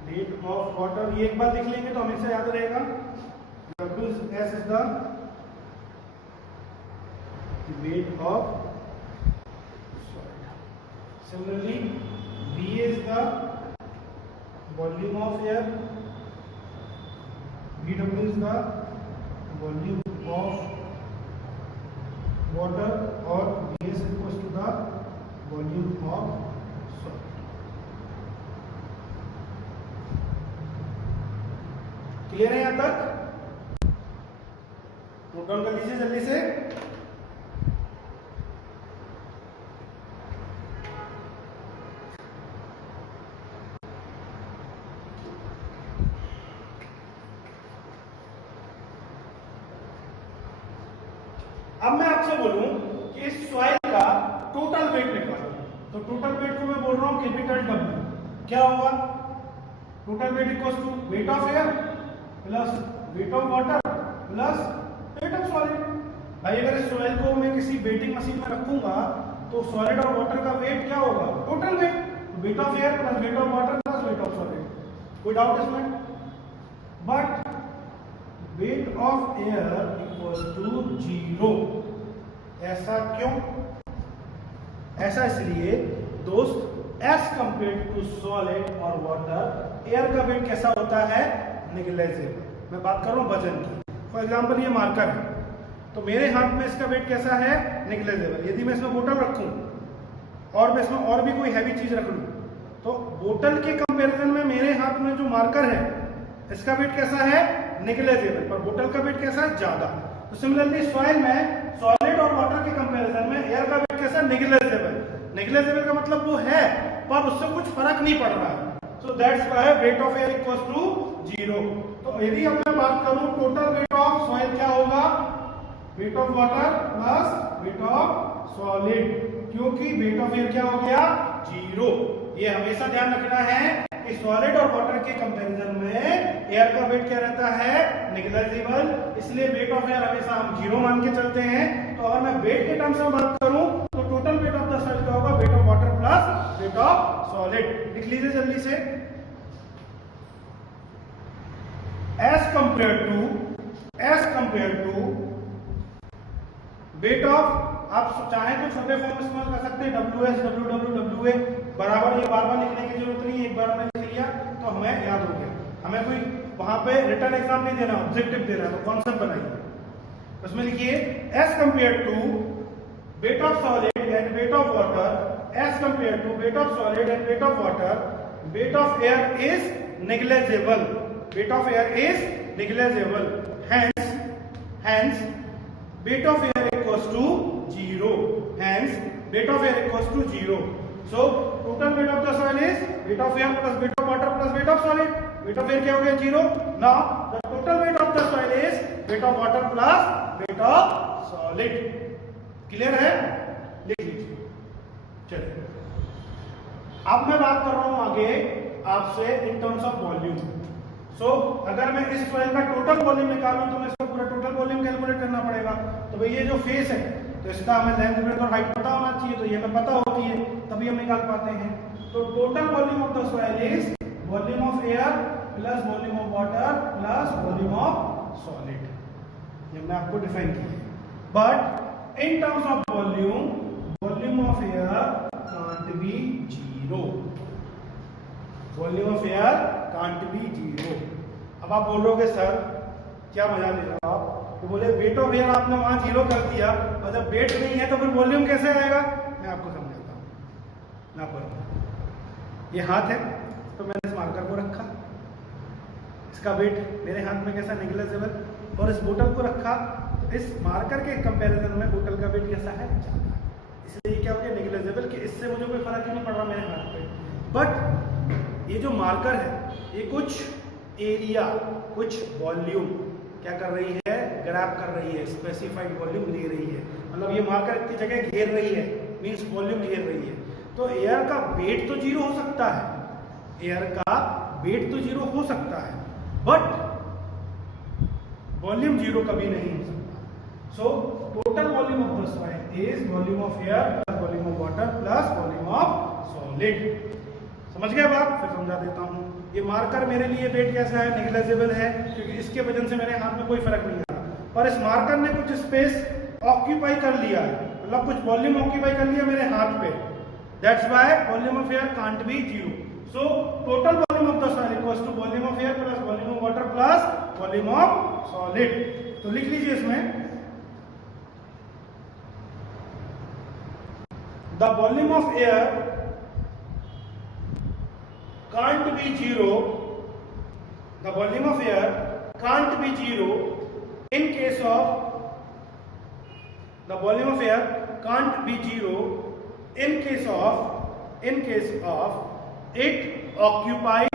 wait of water. ये एक बार लिख लेंगे तो हमेशा याद रहेगा। WS is the wait of solid. Similarly VA is the volume of air, VW is the volume of water, और VS equals to the volume of solid। Clear है यहां तक? नोट डाउन कर लीजिए जल्दी से। अब मैं आपसे बोलूं कि इस सॉइल का टोटल वेट निकालो, तो टोटल वेट को मैं बोल रहा हूं कैपिटल W। क्या होगा? Total weight equals to weight of air plus weight of water plus weight of solid. भाई अगर इस सॉइल को मैं किसी वेटिंग मशीन में रखूंगा तो सॉलिड और वाटर का वेट क्या होगा? Total weight, weight of air plus weight of water plus weight of solid. कोई डाउट इसमें? But weight of air equals to 0। ऐसा क्यों? ऐसा इसलिए दोस्त, एज कंपेयर टू सॉलिड और वाटर, एयर का वेट कैसा होता है? नेग्लिजिबल। मैं बात कर रहा हूं वजन की। फॉर एग्जांपल ये मार्कर है, तो मेरे हाथ में इसका वेट कैसा है? नेग्लिजिबल। यदि मैं इसमें बोतल रखूं और मैं इसमें और भी कोई हैवी चीज रख लूं, तो बोतल के कंपैरिजन में मेरे हाथ में जो मार्कर है इसका वेट कैसा है? नेग्लिजिबल। पर बोतल का वेट कैसा है? ज्यादा। तो सिमिलरली सॉइल में सॉलिड और वाटर के कंपैरिजन में एयर का वेट कैसा है? नेग्लिजिबल। नेग्लिजिबल का मतलब वो है पर उससे कुछ फर्क नहीं पड़ रहा है। So that's why weight of air equals to 0। तो यदि अब मैं बात करूं टोटल वेट ऑफ सॉइल क्या होगा? Wait of water plus weight of solid, क्योंकि वेट ऑफ एयर क्या हो गया? 0। ये हमेशा ध्यान रखना है कि सॉलिड और वाटर के कंपैरिजन में एयर का वेट क्या रहता है? नेग्लिजिबल। इसलिए वेट ऑफ एयर हमेशा हम 0 मान के चलते हैं। तो अगर मैं वेट के टर्म्स में बात करूं तो total weight of the soil solid. लिख लीजिए जल्दी से, as compare to weight of, आप चाहें तो छोटे फॉर्म इस्तेमाल कर सकते हैं, WS WW WA बराबर, ये बार बार लिखने की जरूरत नहीं है, एक बार में लिख लिया तो हमें याद हो गया। हमें कोई वहां पे रिटर्न एग्जाम नहीं देना, ऑब्जेक्टिव देना है, तो कॉन्सेप्ट बनाइए। उसमें लिखिए as compare to weight of solid and weight of water, as compare to weight of solid and weight of water, weight of air is negligible, weight of air is negligible, hence weight of air equals to 0, hence weight of air equals to 0. So total weight of the soil is weight of air plus weight of water plus weight of solid. Weight of air क्या हो गया 0. Now the total weight of the soil is weight of water plus weight of solid. Clear है? लिख लीजिए। चलिए अब मैं बात कर रहा हूं आगे आपसे इन टर्म्स ऑफ वॉल्यूम। सो अगर मैं इस सॉइल का टोटल वॉल्यूम निकालूं तो मैं इसका पूरा टोटल वॉल्यूम कैलकुलेट करना पड़ेगा। तो भाई ये जो फेस है तो इसका हमें लेंथ ब्रेड्थ और हाइट पता होना चाहिए, तो ये हमें पता होती है तभी हम निकाल पाते हैं। तो total volume of the soil is volume of air plus volume of water plus volume of solid. ये मैं आपको डिफाइन किया। But in terms of volume, volume of air can't be 0, volume of air can't be 0। अब आप बोलोगे सर क्या मजा ले रहा आप, तो बोले वेट ऑफ एयर आपने वहां 0 कर दिया और जब वेट नहीं है तो फिर वॉल्यूम कैसे आएगा? मैं आपको समझाता हूं, मैं आपको, ये हाथ है तो मैंने इस मार्कर को रखा, इसका वेट मेरे हाथ में कैसा नेग्लिजिबल, और इस बोतल को रखा तो इस मार्कर के कंपैरिजन में बोतल का वेट कैसा है? ज्यादा। इसलिए क्या हो गया नेग्लिजिबल, कि इससे मुझे कोई फर्क ही नहीं पड़ रहा मेरे हाथ पे। बट ये जो मार्कर है ये कुछ एरिया, कुछ वॉल्यूम क्या कर रही है? ग्रैब कर रही है, स्पेसिफाइड वॉल्यूम ले रही है। मतलब ये मार्कर इतनी जगह घेर रही है, मींस वॉल्यूम घेर रही है। तो एयर का वेट तो 0 हो सकता है, एयर का वेट तो 0 हो सकता है, बट वॉल्यूम 0 कभी नहीं हो सकता। सो total volume of the soil is volume of air plus volume of water plus volume of solid. समझ गए बात? फिर समझा देता हूं। ये मार्कर मेरे लिए वेट कैसा है? नेग्लिजिबल है, क्योंकि इसके वजन से मेरे हाथ में कोई फर्क नहीं आ रहा, पर इस मार्कर ने कुछ स्पेस ऑक्यूपाई कर लिया है, मतलब कुछ वॉल्यूम ऑक्यूपाई कर लिया मेरे हाथ पे। That's why volume of air can't be 0। So total volume of the soil equals to volume of air plus volume of water plus volume of solid. तो लिख लीजिए इसमें the volume of air can't be 0, the volume of air can't be 0 in case of, the volume of air can't be 0 in case of it occupied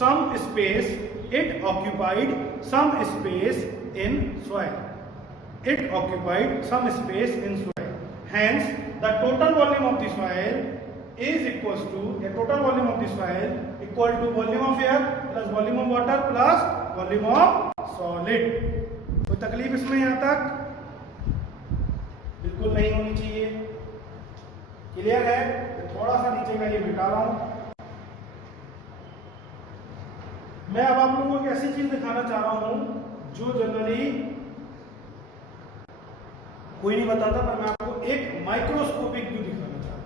some space, it occupied some space in soil, it occupied some space in soil, hence the total volume of the soil is equals to, the total volume of the soil equal to volume of air plus volume of water plus volume of solid। कोई तकलीफ इसमें यहां तक? बिल्कुल नहीं होनी चाहिए। क्लियर है? थोड़ा सा नीचे का ये मिटा रहा हूं मैं। अब आप लोगों को एक ऐसी चीज दिखाना चाह रहा हूं जो जनरली कोई नहीं बताता, पर मैं आपको एक माइक्रोस्कोपिक व्यू दिखाना चाहता हूं।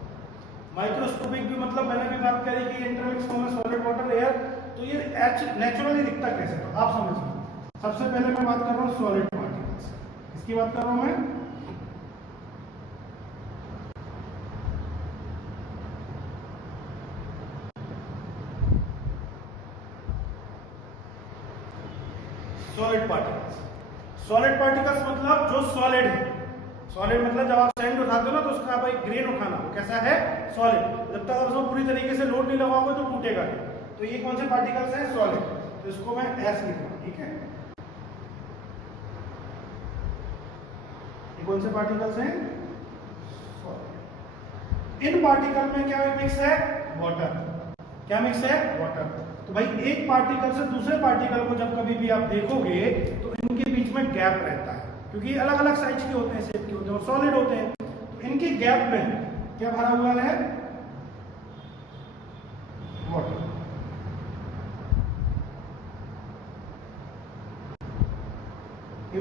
माइक्रोस्कोपिक व्यू मतलब मैंने भी बात करी कि इंटरमिक्स फॉर्म में सॉलिड वाटर एयर, तो ये नेचुरली दिखता कैसे, तो आप समझिए। सबसे पहले मैं बात कर रहा हूँ सॉलिड पार्टिकल्स, इसकी बात कर रहा हूँ मैं। सॉलिड पार्टिकल्स, सॉलिड पार्टिकल्स मतलब जो सॉलिड है। सॉलिड मतलब जब आप सैंड उठाते हो ना तो उसका आप एक ग्रेन उठाना, वो कैसा है? सॉलिड। जब तक आप उसको पूरी तरीके से लोड नहीं लगाओगे तो टूटेगा नहीं। तो ये कौन से पार्टिकल्स हैं? सॉलिड। तो इसको मैं एस लिख रहा हूं, ठीक है? ये कौन से पार्टिकल्स हैं? सॉलिड। इन पार्टिकल में क्या मिक्स है? वाटर। क्या मिक्स है? वाटर। तो भाई एक पार्टिकल से दूसरे पार्टिकल को जब कभी भी आप देखोगे तो इनके बीच में गैप रहता है, क्योंकि अलग अलग साइज के होते हैं, शेप के होते हैं और सॉलिड होते हैं। तो इनके गैप में क्या भरा हुआ है?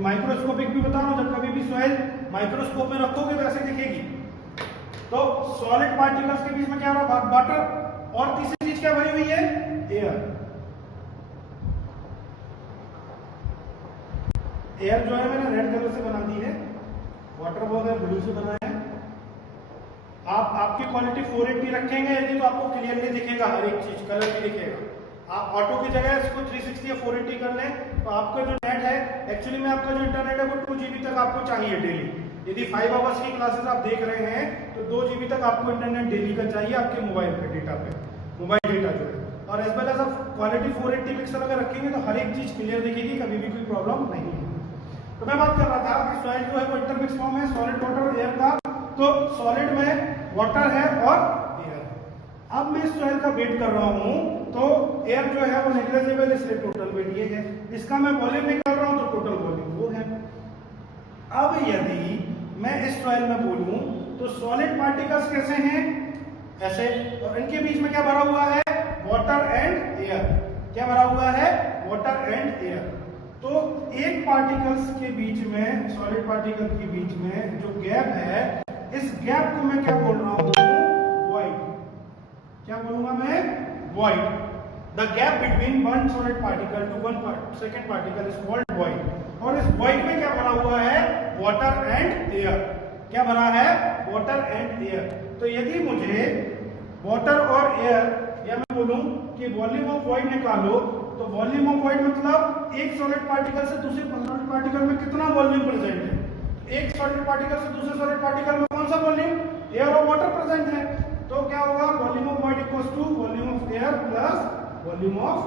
माइक्रोस्कोपिक भी बता रहा हूं, जब कभी भी सॉइल माइक्रोस्कोप में रखोगे तो ऐसे दिखेगी। तो सॉलिड पार्टिकल्स के बीच में क्या हो रहा है, वाटर, और तीसरी चीज क्या भरी हुई है, एयर। एयर जो है मैंने रेड कलर से बना दी है, वाटर वो है ब्लू से बनाया है। आप आपकी क्वालिटी 480 रखेंगे यदि तो आपको क्लियरली दिखेगा, हर एक चीज कलर भी दिखेगा। आप ऑटो की जगह इसको 360 या 480 कर लें तो आपका जो नेट है, एक्चुअली में आपका जो इंटरनेट है वो 2 GB तक आपको चाहिए डेली। यदि 5 आवर्स की क्लासेस आप देख रहे हैं तो 2 GB तक आपको इंटरनेट डेली का चाहिए आपके मोबाइल पे, डेटा पे, मोबाइल डेटा जो है। और एज वेल एज आप क्वालिटी 480 पिक्सल अगर रखेंगे तो हर एक चीज क्लियर दिखेगी, कभी भी कोई प्रॉब्लम नहीं है। तो मैं बात कर रहा था कि सॉइल जो है वो इंटरमिक्स फॉर्म है सॉलिड वाटर और एयर का। तो सॉलिड में वाटर है और एयर है। अब मैं इस सॉइल का वेट कर रहा हूं तो एयर जो है वो नेग्लिजिबल, इसलिए टोटल वेट ये है। इसका मैं वॉल्यूम निकाल रहा हूं तो टोटल वॉल्यूम वो है। अब यदि मैं इस सॉइल में बोलूं तो सॉलिड पार्टिकल्स कैसे हैं, ऐसे, और इनके बीच में क्या भरा हुआ है, वाटर एंड एयर। क्या भरा हुआ है, वाटर एंड एयर। तो एक पार्टिकल्स के बीच में, सॉलिड पार्टिकल के बीच में जो गैप है, इस गैप को मैं क्या बोल रहा हूं, वॉइड। क्या बोलूंगा मैं, void. The gap between one solid particle to one second particle is called void. और इस वॉइड में क्या भरा हुआ है, वाटर एंड एयर। क्या भरा है, वाटर एंड एयर। तो यदि मुझे वाटर और एयर, या मैं बोलूं कि वॉल्यूम ऑफ वॉइड निकालो, तो वॉल्यूम ऑफ वॉइड मतलब एक सॉलिड पार्टिकल से दूसरे सॉलिड पार्टिकल में कितना वॉल्यूम प्रेजेंट है। एक सॉलिड पार्टिकल से दूसरे सॉलिड पार्टिकल में कौन सा वॉल्यूम, एयर और वाटर प्रेजेंट है। तो क्या होगा, volume of void equals to volume of air plus volume of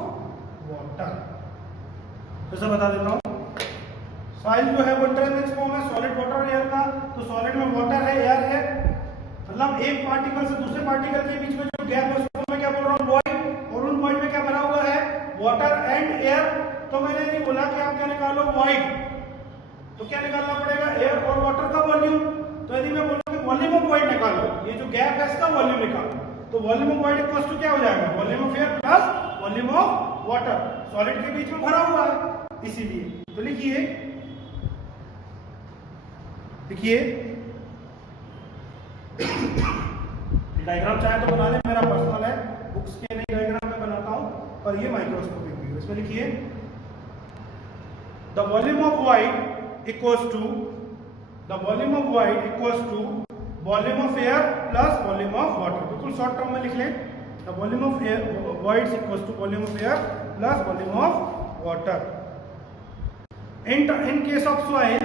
water. तो सब बता देता हूं, सॉइल जो है वो इंटरमिक्स फॉर्म है सॉलिड वाटर और एयर का। तो सॉलिड में वाटर है, एयर है, मतलब एक पार्टिकल से दूसरे पार्टिकल के बीच में जो गैप है उसको मैं क्या बोल रहा हूं, वॉइड। और उन वॉइड में क्या भरा हुआ है, वाटर एंड एयर। तो मैंने नहीं बोला कि आप क्या निकालो, वॉइड। तो क्या निकालना पड़ेगा, एयर और वाटर का वॉल्यूम। तो यदि मैं बोलूं कि वॉल्यूम ऑफ वॉइड निकालो, ये जो गैप है इसका वॉल्यूम निकालो, तो volume of void equals to क्या हो जाएगा, volume of air plus volume of water. Solid के बीच में भरा हुआ है इसीलिए। तो लिखिए, देखिए डायग्राम चाहे तो बना ले, मेरा पर्सनल है, बुक्स के नहीं डायग्राम में बनाता हूं, और ये माइक्रोस्कोपिक व्यू। इसमें लिखिए, the volume of void equals to, the volume of void equals to volume of air plus volume of water. बिल्कुल शॉर्ट टर्म में लिख लें, the volume of air void equals to volume of air plus volume of water. In case of soil,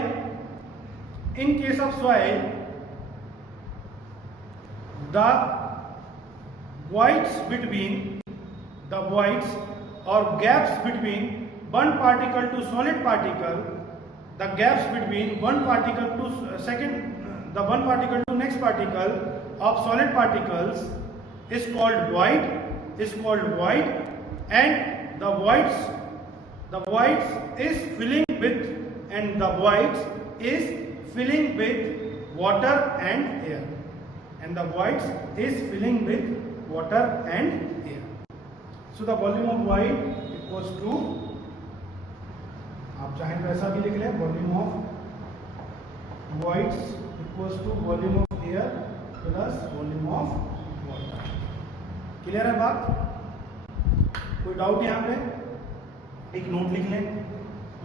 the voids or gaps between one particle to solid particle, the gaps between one particle to one particle to next particle of solid particles is called void, and the voids is filling with water and air, and the voids is filling with water and air. So the volume of void equals to, आप चाहें तो ऐसा भी लिख लें, volume of voids equals to volume of air plus volume of water. Clear है बात, कोई डाउट यहाँ पे? एक नोट लिख लें,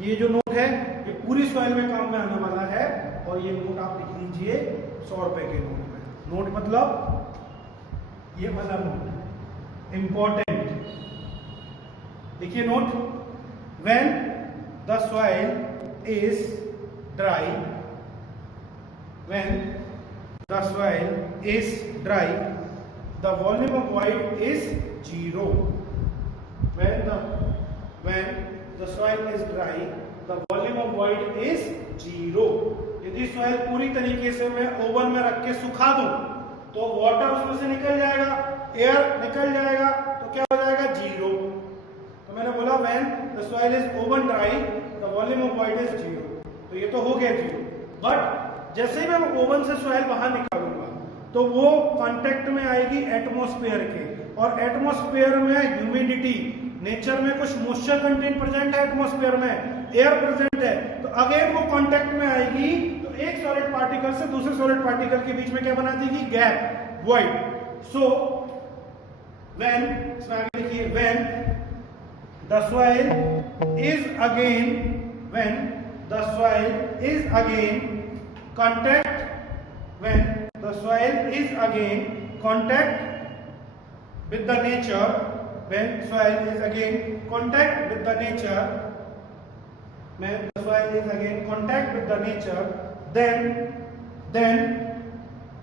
ये जो नोट है ये पूरी सॉइल में काम में आने वाला है, और ये नोट आप लिख लीजिए 100 रुपए के नोट में। नोट मतलब ये वाला नोट इंपॉर्टेंट। देखिए note, when the soil is dry, when the soil is dry, the volume of void is 0. When the soil is dry, the volume of void is 0. यदि soil पूरी तरीके से मैं ओवन में रख के सुखा दूं तो वाटर उसमें से निकल जाएगा, एयर निकल जाएगा, तो क्या हो जाएगा, 0। तो मैंने बोला when the soil is oven dry, the volume of void is 0. तो ये तो हो गया 0। बट जैसे ही मैं ओवन से सॉइल बाहर निकालूंगा तो वो कांटेक्ट में आएगी एटमॉस्फेयर के, और एटमॉस्फेयर में ह्यूमिडिटी नेचर में कुछ मॉइस्चर कंटेंट प्रेजेंट है, एटमॉस्फेयर में एयर प्रेजेंट है, तो अगेन वो कांटेक्ट में आएगी तो एक सॉलिड पार्टिकल से दूसरे सॉलिड पार्टिकल के बीच में क्या बना देगी, गैप, वॉइड। सो व्हेन, इसमें आगे लिखिए, when the soil is again, when the soil is again contact, when the soil is again contact with the nature, when soil is again contact with the nature, when the soil is again contact with the nature, then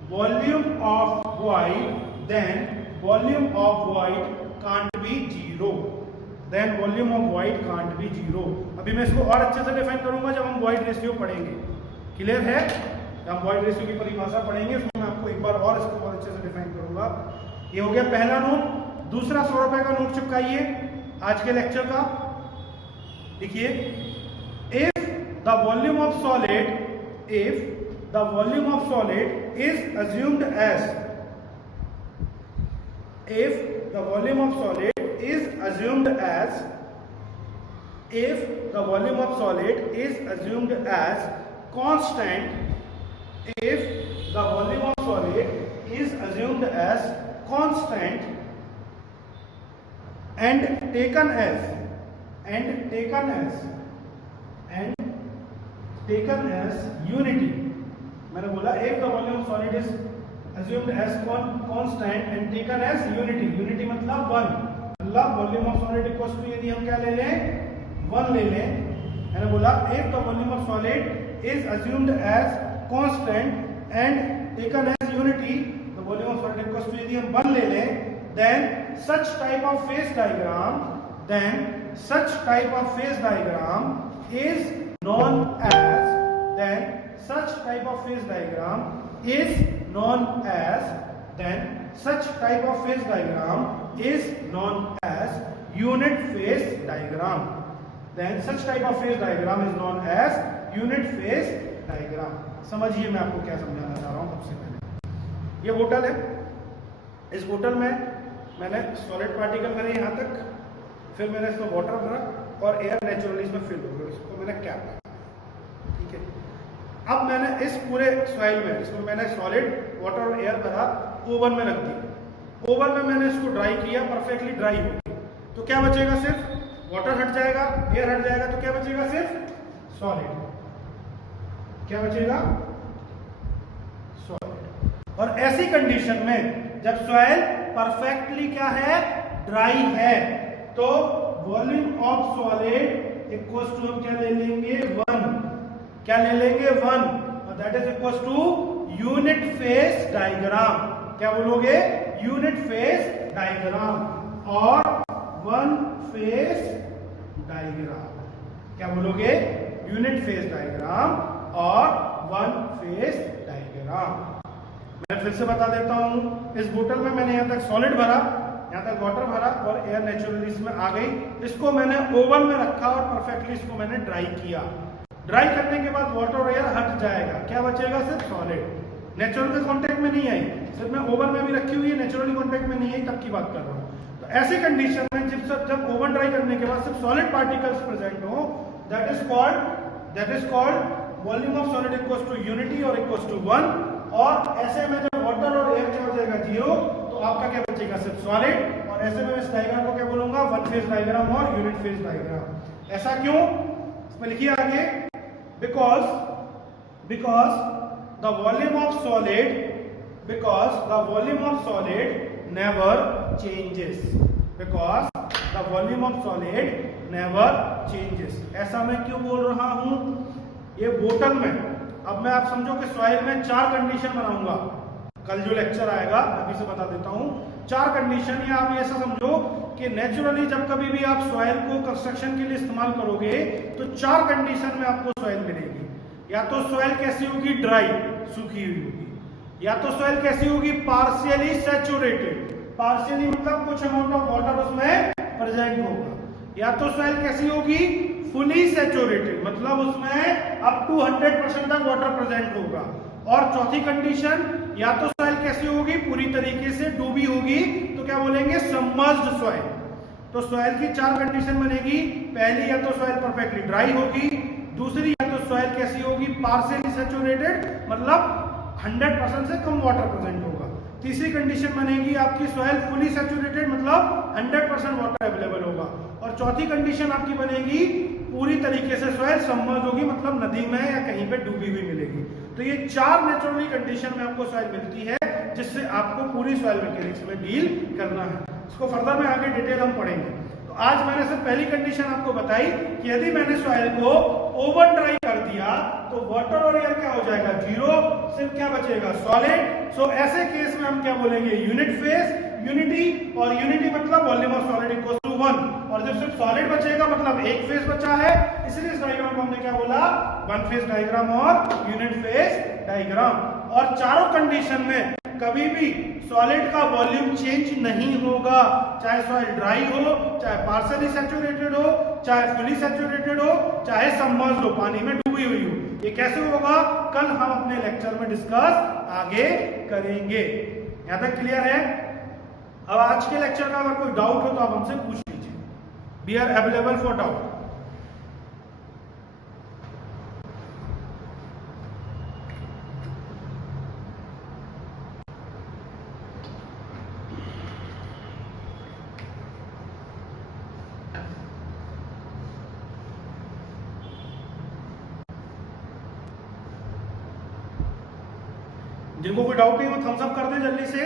volume of void, then volume of void can't be zero, then volume of void can't be zero। अभी मैं इसको और अच्छे से डिफाइन करूंगा जब हम void रेशियो पढ़ेंगे। क्लियर है? जब हम वॉइड रेशियो की परिभाषा पढ़ेंगे उसमें मैं आपको एक बार और इसको बहुत अच्छे से डिफाइन करूंगा। ये हो गया पहला नोट। दूसरा 100 रुपए का नोट चिपकाइए आज के लेक्चर का। देखिए, if the volume of solid, if the volume of solid is assumed as, if the volume of solid is assumed as, if the volume of solid is assumed as constant, if the volume of solid is assumed as constant and taken as unity, मैंने बोला if the volume of solid is assumed as constant and taken as unity, unity मतलब 1, मतलब volume of solid equals to, यदि हम क्या ले लें, 1 ले लें, मैंने बोला if the volume of solid is assumed as constant and taken as unity, the volume of solid equals to, यदि हम 1 ले लें, then such type of phase diagram, then such type of phase diagram is known as, then such type of phase diagram is known as, then such type of phase diagram is known as unit phase diagram, then such type of phase diagram is known as unit phase diagram. समझिए मैं आपको क्या समझाना चाह रहा हूं। सबसे पहले ये बोतल है, इस बोतल में मैंने सॉलिड पार्टिकल भरे यहां तक, फिर मैंने इसमें वाटर भरा और एयर नेचुरली इसमें फिल हो गया, इसको मैंने कैप रखा, ठीक है। अब मैंने इस पूरे सॉइल में, इसमें मैंने सॉलिड, वाटर और एयर भरा, ओवन में रख दिया। ओवन में मैंने इसको ड्राई किया, परफेक्टली ड्राई हो गई, तो क्या बचेगा, सिर्फ वाटर हट जाएगा, एयर हट जाएगा, तो क्या बचेगा, सिर्फ सॉलिड। क्या बचेगा, सॉलिड। और ऐसी कंडीशन में जब सॉइल परफेक्टली क्या है, ड्राई है, तो volume of solid equals to, हम क्या ले लेंगे, 1, क्या ले लेंगे, 1, और that is equals to unit phase diagram. क्या बोलोगे, यूनिट फेज डायग्राम और 1 फेज डायग्राम। क्या बोलोगे, यूनिट फेज डायग्राम और 1 फेज डायग्राम। मैं फिर से बता देता हूं, इस बोतल में मैंने यहां तक सॉलिड भरा, यहां तक वाटर भरा और एयर नेचुरली इसमें आ गई, इसको मैंने ओवन में रखा और परफेक्टली इसको मैंने ड्राई किया। ड्राई करने के बाद वाटर और एयर हट जाएगा, क्या बचेगा, सिर्फ सॉलिड। नेचुरल के कांटेक्ट में नहीं आई, सिर्फ मैं ओवन में भी रखी हुई है, नेचुरली कांटेक्ट में नहीं आई, तब की बात कर रहा हूं। तो ऐसी कंडीशन में जब ओवन ड्राई करने के बाद सिर्फ सॉलिड पार्टिकल्स प्रेजेंट हो, that is called volume of solid equals to unity और इक्वल्स टू 1। और ऐसे में जब वाटर और एयर क्या हो जाएगा, 0, तो आपका क्या बचेगा, सिर्फ सॉलिड। और ऐसे में इस डायग्राम को क्या बोलूंगा, 1 फेज डायग्राम और यूनिट फेज डायग्राम। ऐसा क्यों, इसमें लिखिए आगे, because the volume of solid, because the volume of solid never changes, because the volume of solid never changes. ऐसा मैं क्यों बोल रहा हूं, ये बोतल में, अब मैं आप समझो कि सॉइल में 4 कंडीशन बनाऊंगा, कल जो लेक्चर आएगा अभी से बता देता हूं। 4 कंडीशन, या आप ऐसा समझो कि नेचुरली जब कभी भी आप सॉइल को कंस्ट्रक्शन के लिए इस्तेमाल करोगे तो 4 कंडीशन में आपको सॉइल मिलेगी। या तो सॉइल कैसी होगी, ड्राई, सूखी हुई होगी, या तो सॉइल कैसी होगी, पार्शियली सैचुरेटेड, पार्शियली मतलब कुछ अमाउंट ऑफ वाटर उसमें प्रेजेंट होगा, या तो सॉइल कैसी होगी, फुली सैचुरेटेड, मतलब उसमें अप टू 100% तक वाटर प्रेजेंट होगा। और चौथी कंडीशन, या तो सॉइल कैसी होगी, पूरी तरीके से डूबी होगी, तो क्या बोलेंगे, सबमर्ज्ड सॉइल। तो सॉइल की 4 कंडीशन बनेगी। पहली, या तो सॉइल परफेक्टली ड्राई होगी, दूसरी या तो सॉइल कैसी होगी, पार्शियली सैचुरेटेड, मतलब 100% से कम वाटर प्रेजेंट होगा। तीसरी कंडीशन बनेगी आपकी सॉइल फुली सैचुरेटेड, मतलब 100% वाटर अवेलेबल होगा। और चौथी कंडीशन आपकी बनेगी पूरी तरीके से सॉइल सबमर्ज होगी, मतलब नदी में या कहीं पे डूबी हुई मिलेगी। तो ये 4 नेचुरली कंडीशन में आपको सॉइल मिलती है, जिससे आपको पूरी सॉइल मैकेनिक्स में डील करना है। इसको फर्दर में आगे डिटेल हम पढ़ेंगे। तो आज मैंने सिर्फ पहली कंडीशन आपको बताई कि यदि मैंने सॉइल को ओवर ड्राई कर दिया तो वाटर और एयर क्या हो जाएगा, जीरो, सिर्फ क्या बचेगा, सॉलिड। सो ऐसे केस में हम क्या बोलेंगे, यूनिट फेज, यूनिटी, और यूनिटी मतलब volume of solid equal to 1, और जब सिर्फ सॉलिड बचेगा मतलब एक फेज बचा है, इसलिए इस डायग्राम को हमने क्या बोला, वन फेज डायग्राम और यूनिट फेज डायग्राम। और चारों कंडीशन में कभी भी सॉलिड का वॉल्यूम चेंज नहीं होगा, चाहे सॉइल ड्राई हो, चाहे पार्शियली सैचुरेटेड हो, चाहे फुली सैचुरेटेड हो, चाहे सबमर्ज्ड हो, पानी में डूबी हुई हो। ये कैसे होगा, कल हम अपने लेक्चर में डिस्कस आगे करेंगे। यहां तक क्लियर है? अब आज के लेक्चर का अगर कोई डाउट हो तो आप हमसे पूछ लीजिए। We are available for doubt. जिनको कोई डाउट नहीं हो थम्स अप कर दें जल्दी से।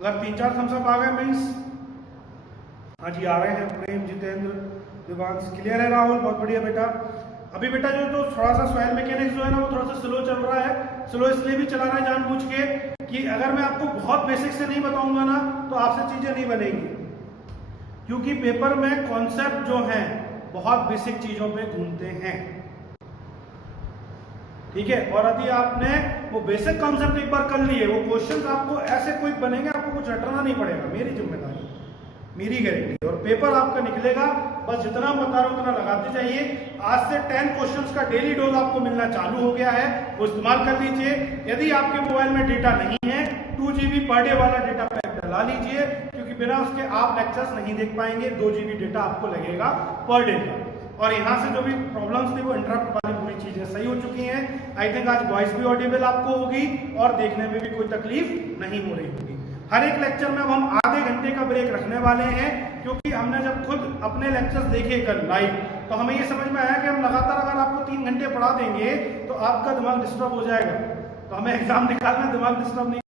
अगर 3-4 थम्स अप आ गए मीन्स हाँ जी आ रहे हैं। प्रेम, जितेंद्र, दिवांश, क्लियर है। राहुल, बहुत बढ़िया बेटा। अभी बेटा जो तो थोड़ा सा सॉइल मैकेनिक्स जो है ना वो थोड़ा सा स्लो चल रहा है। स्लो इसलिए भी चला रहा है जानबूझ के कि अगर मैं आपको बहुत बेसिक से नहीं बताऊंगा ना तो आपसे चीजें नहीं बनेंगी, क्योंकि पेपर में कॉन्सेप्ट जो है बहुत बेसिक चीजों पे घूमते हैं, ठीक है। और यदि आपने वो बेसिक कॉन्सेप्ट एक बार कर लिए, वो क्वेश्चंस आपको ऐसे कोई बनेंगे, आपको कुछ रटना नहीं पड़ेगा, मेरी जिम्मेदारी, मेरी गारंटी। और पेपर आपका निकलेगा, बस जितना मैं बता रहा हूं उतना लगाते जाइए। आज से 10 क्वेश्चंस का डेली डोज आपको मिलना चालू हो गया है, वो इस्तेमाल कर लीजिए। यदि आपके मोबाइल में डेटा नहीं है, 2 GB पर डे वाला डेटा पैक डला लीजिए, क्योंकि बिना उसके आप लेक्चर्स नहीं देख पाएंगे। 2 GB डेटा आपको लगेगा पर डे का। और यहाँ से जो भी प्रॉब्लम्स थी वो इंटरप्ट वाली पूरी चीजें सही हो चुकी हैं। आई थिंक आज वॉइस भी ऑडिबल आपको होगी और देखने में भी कोई तकलीफ नहीं हो रही होगी। हर एक लेक्चर में अब हम आधे घंटे का ब्रेक रखने वाले हैं, क्योंकि हमने जब खुद अपने लेक्चर्स देखे कल लाइव तो हमें ये समझ में आया कि हम लगातार अगर आपको 3 घंटे पढ़ा देंगे तो आपका दिमाग डिस्टर्ब हो जाएगा। तो हमें एग्जाम निकालना, दिमाग डिस्टर्ब नहीं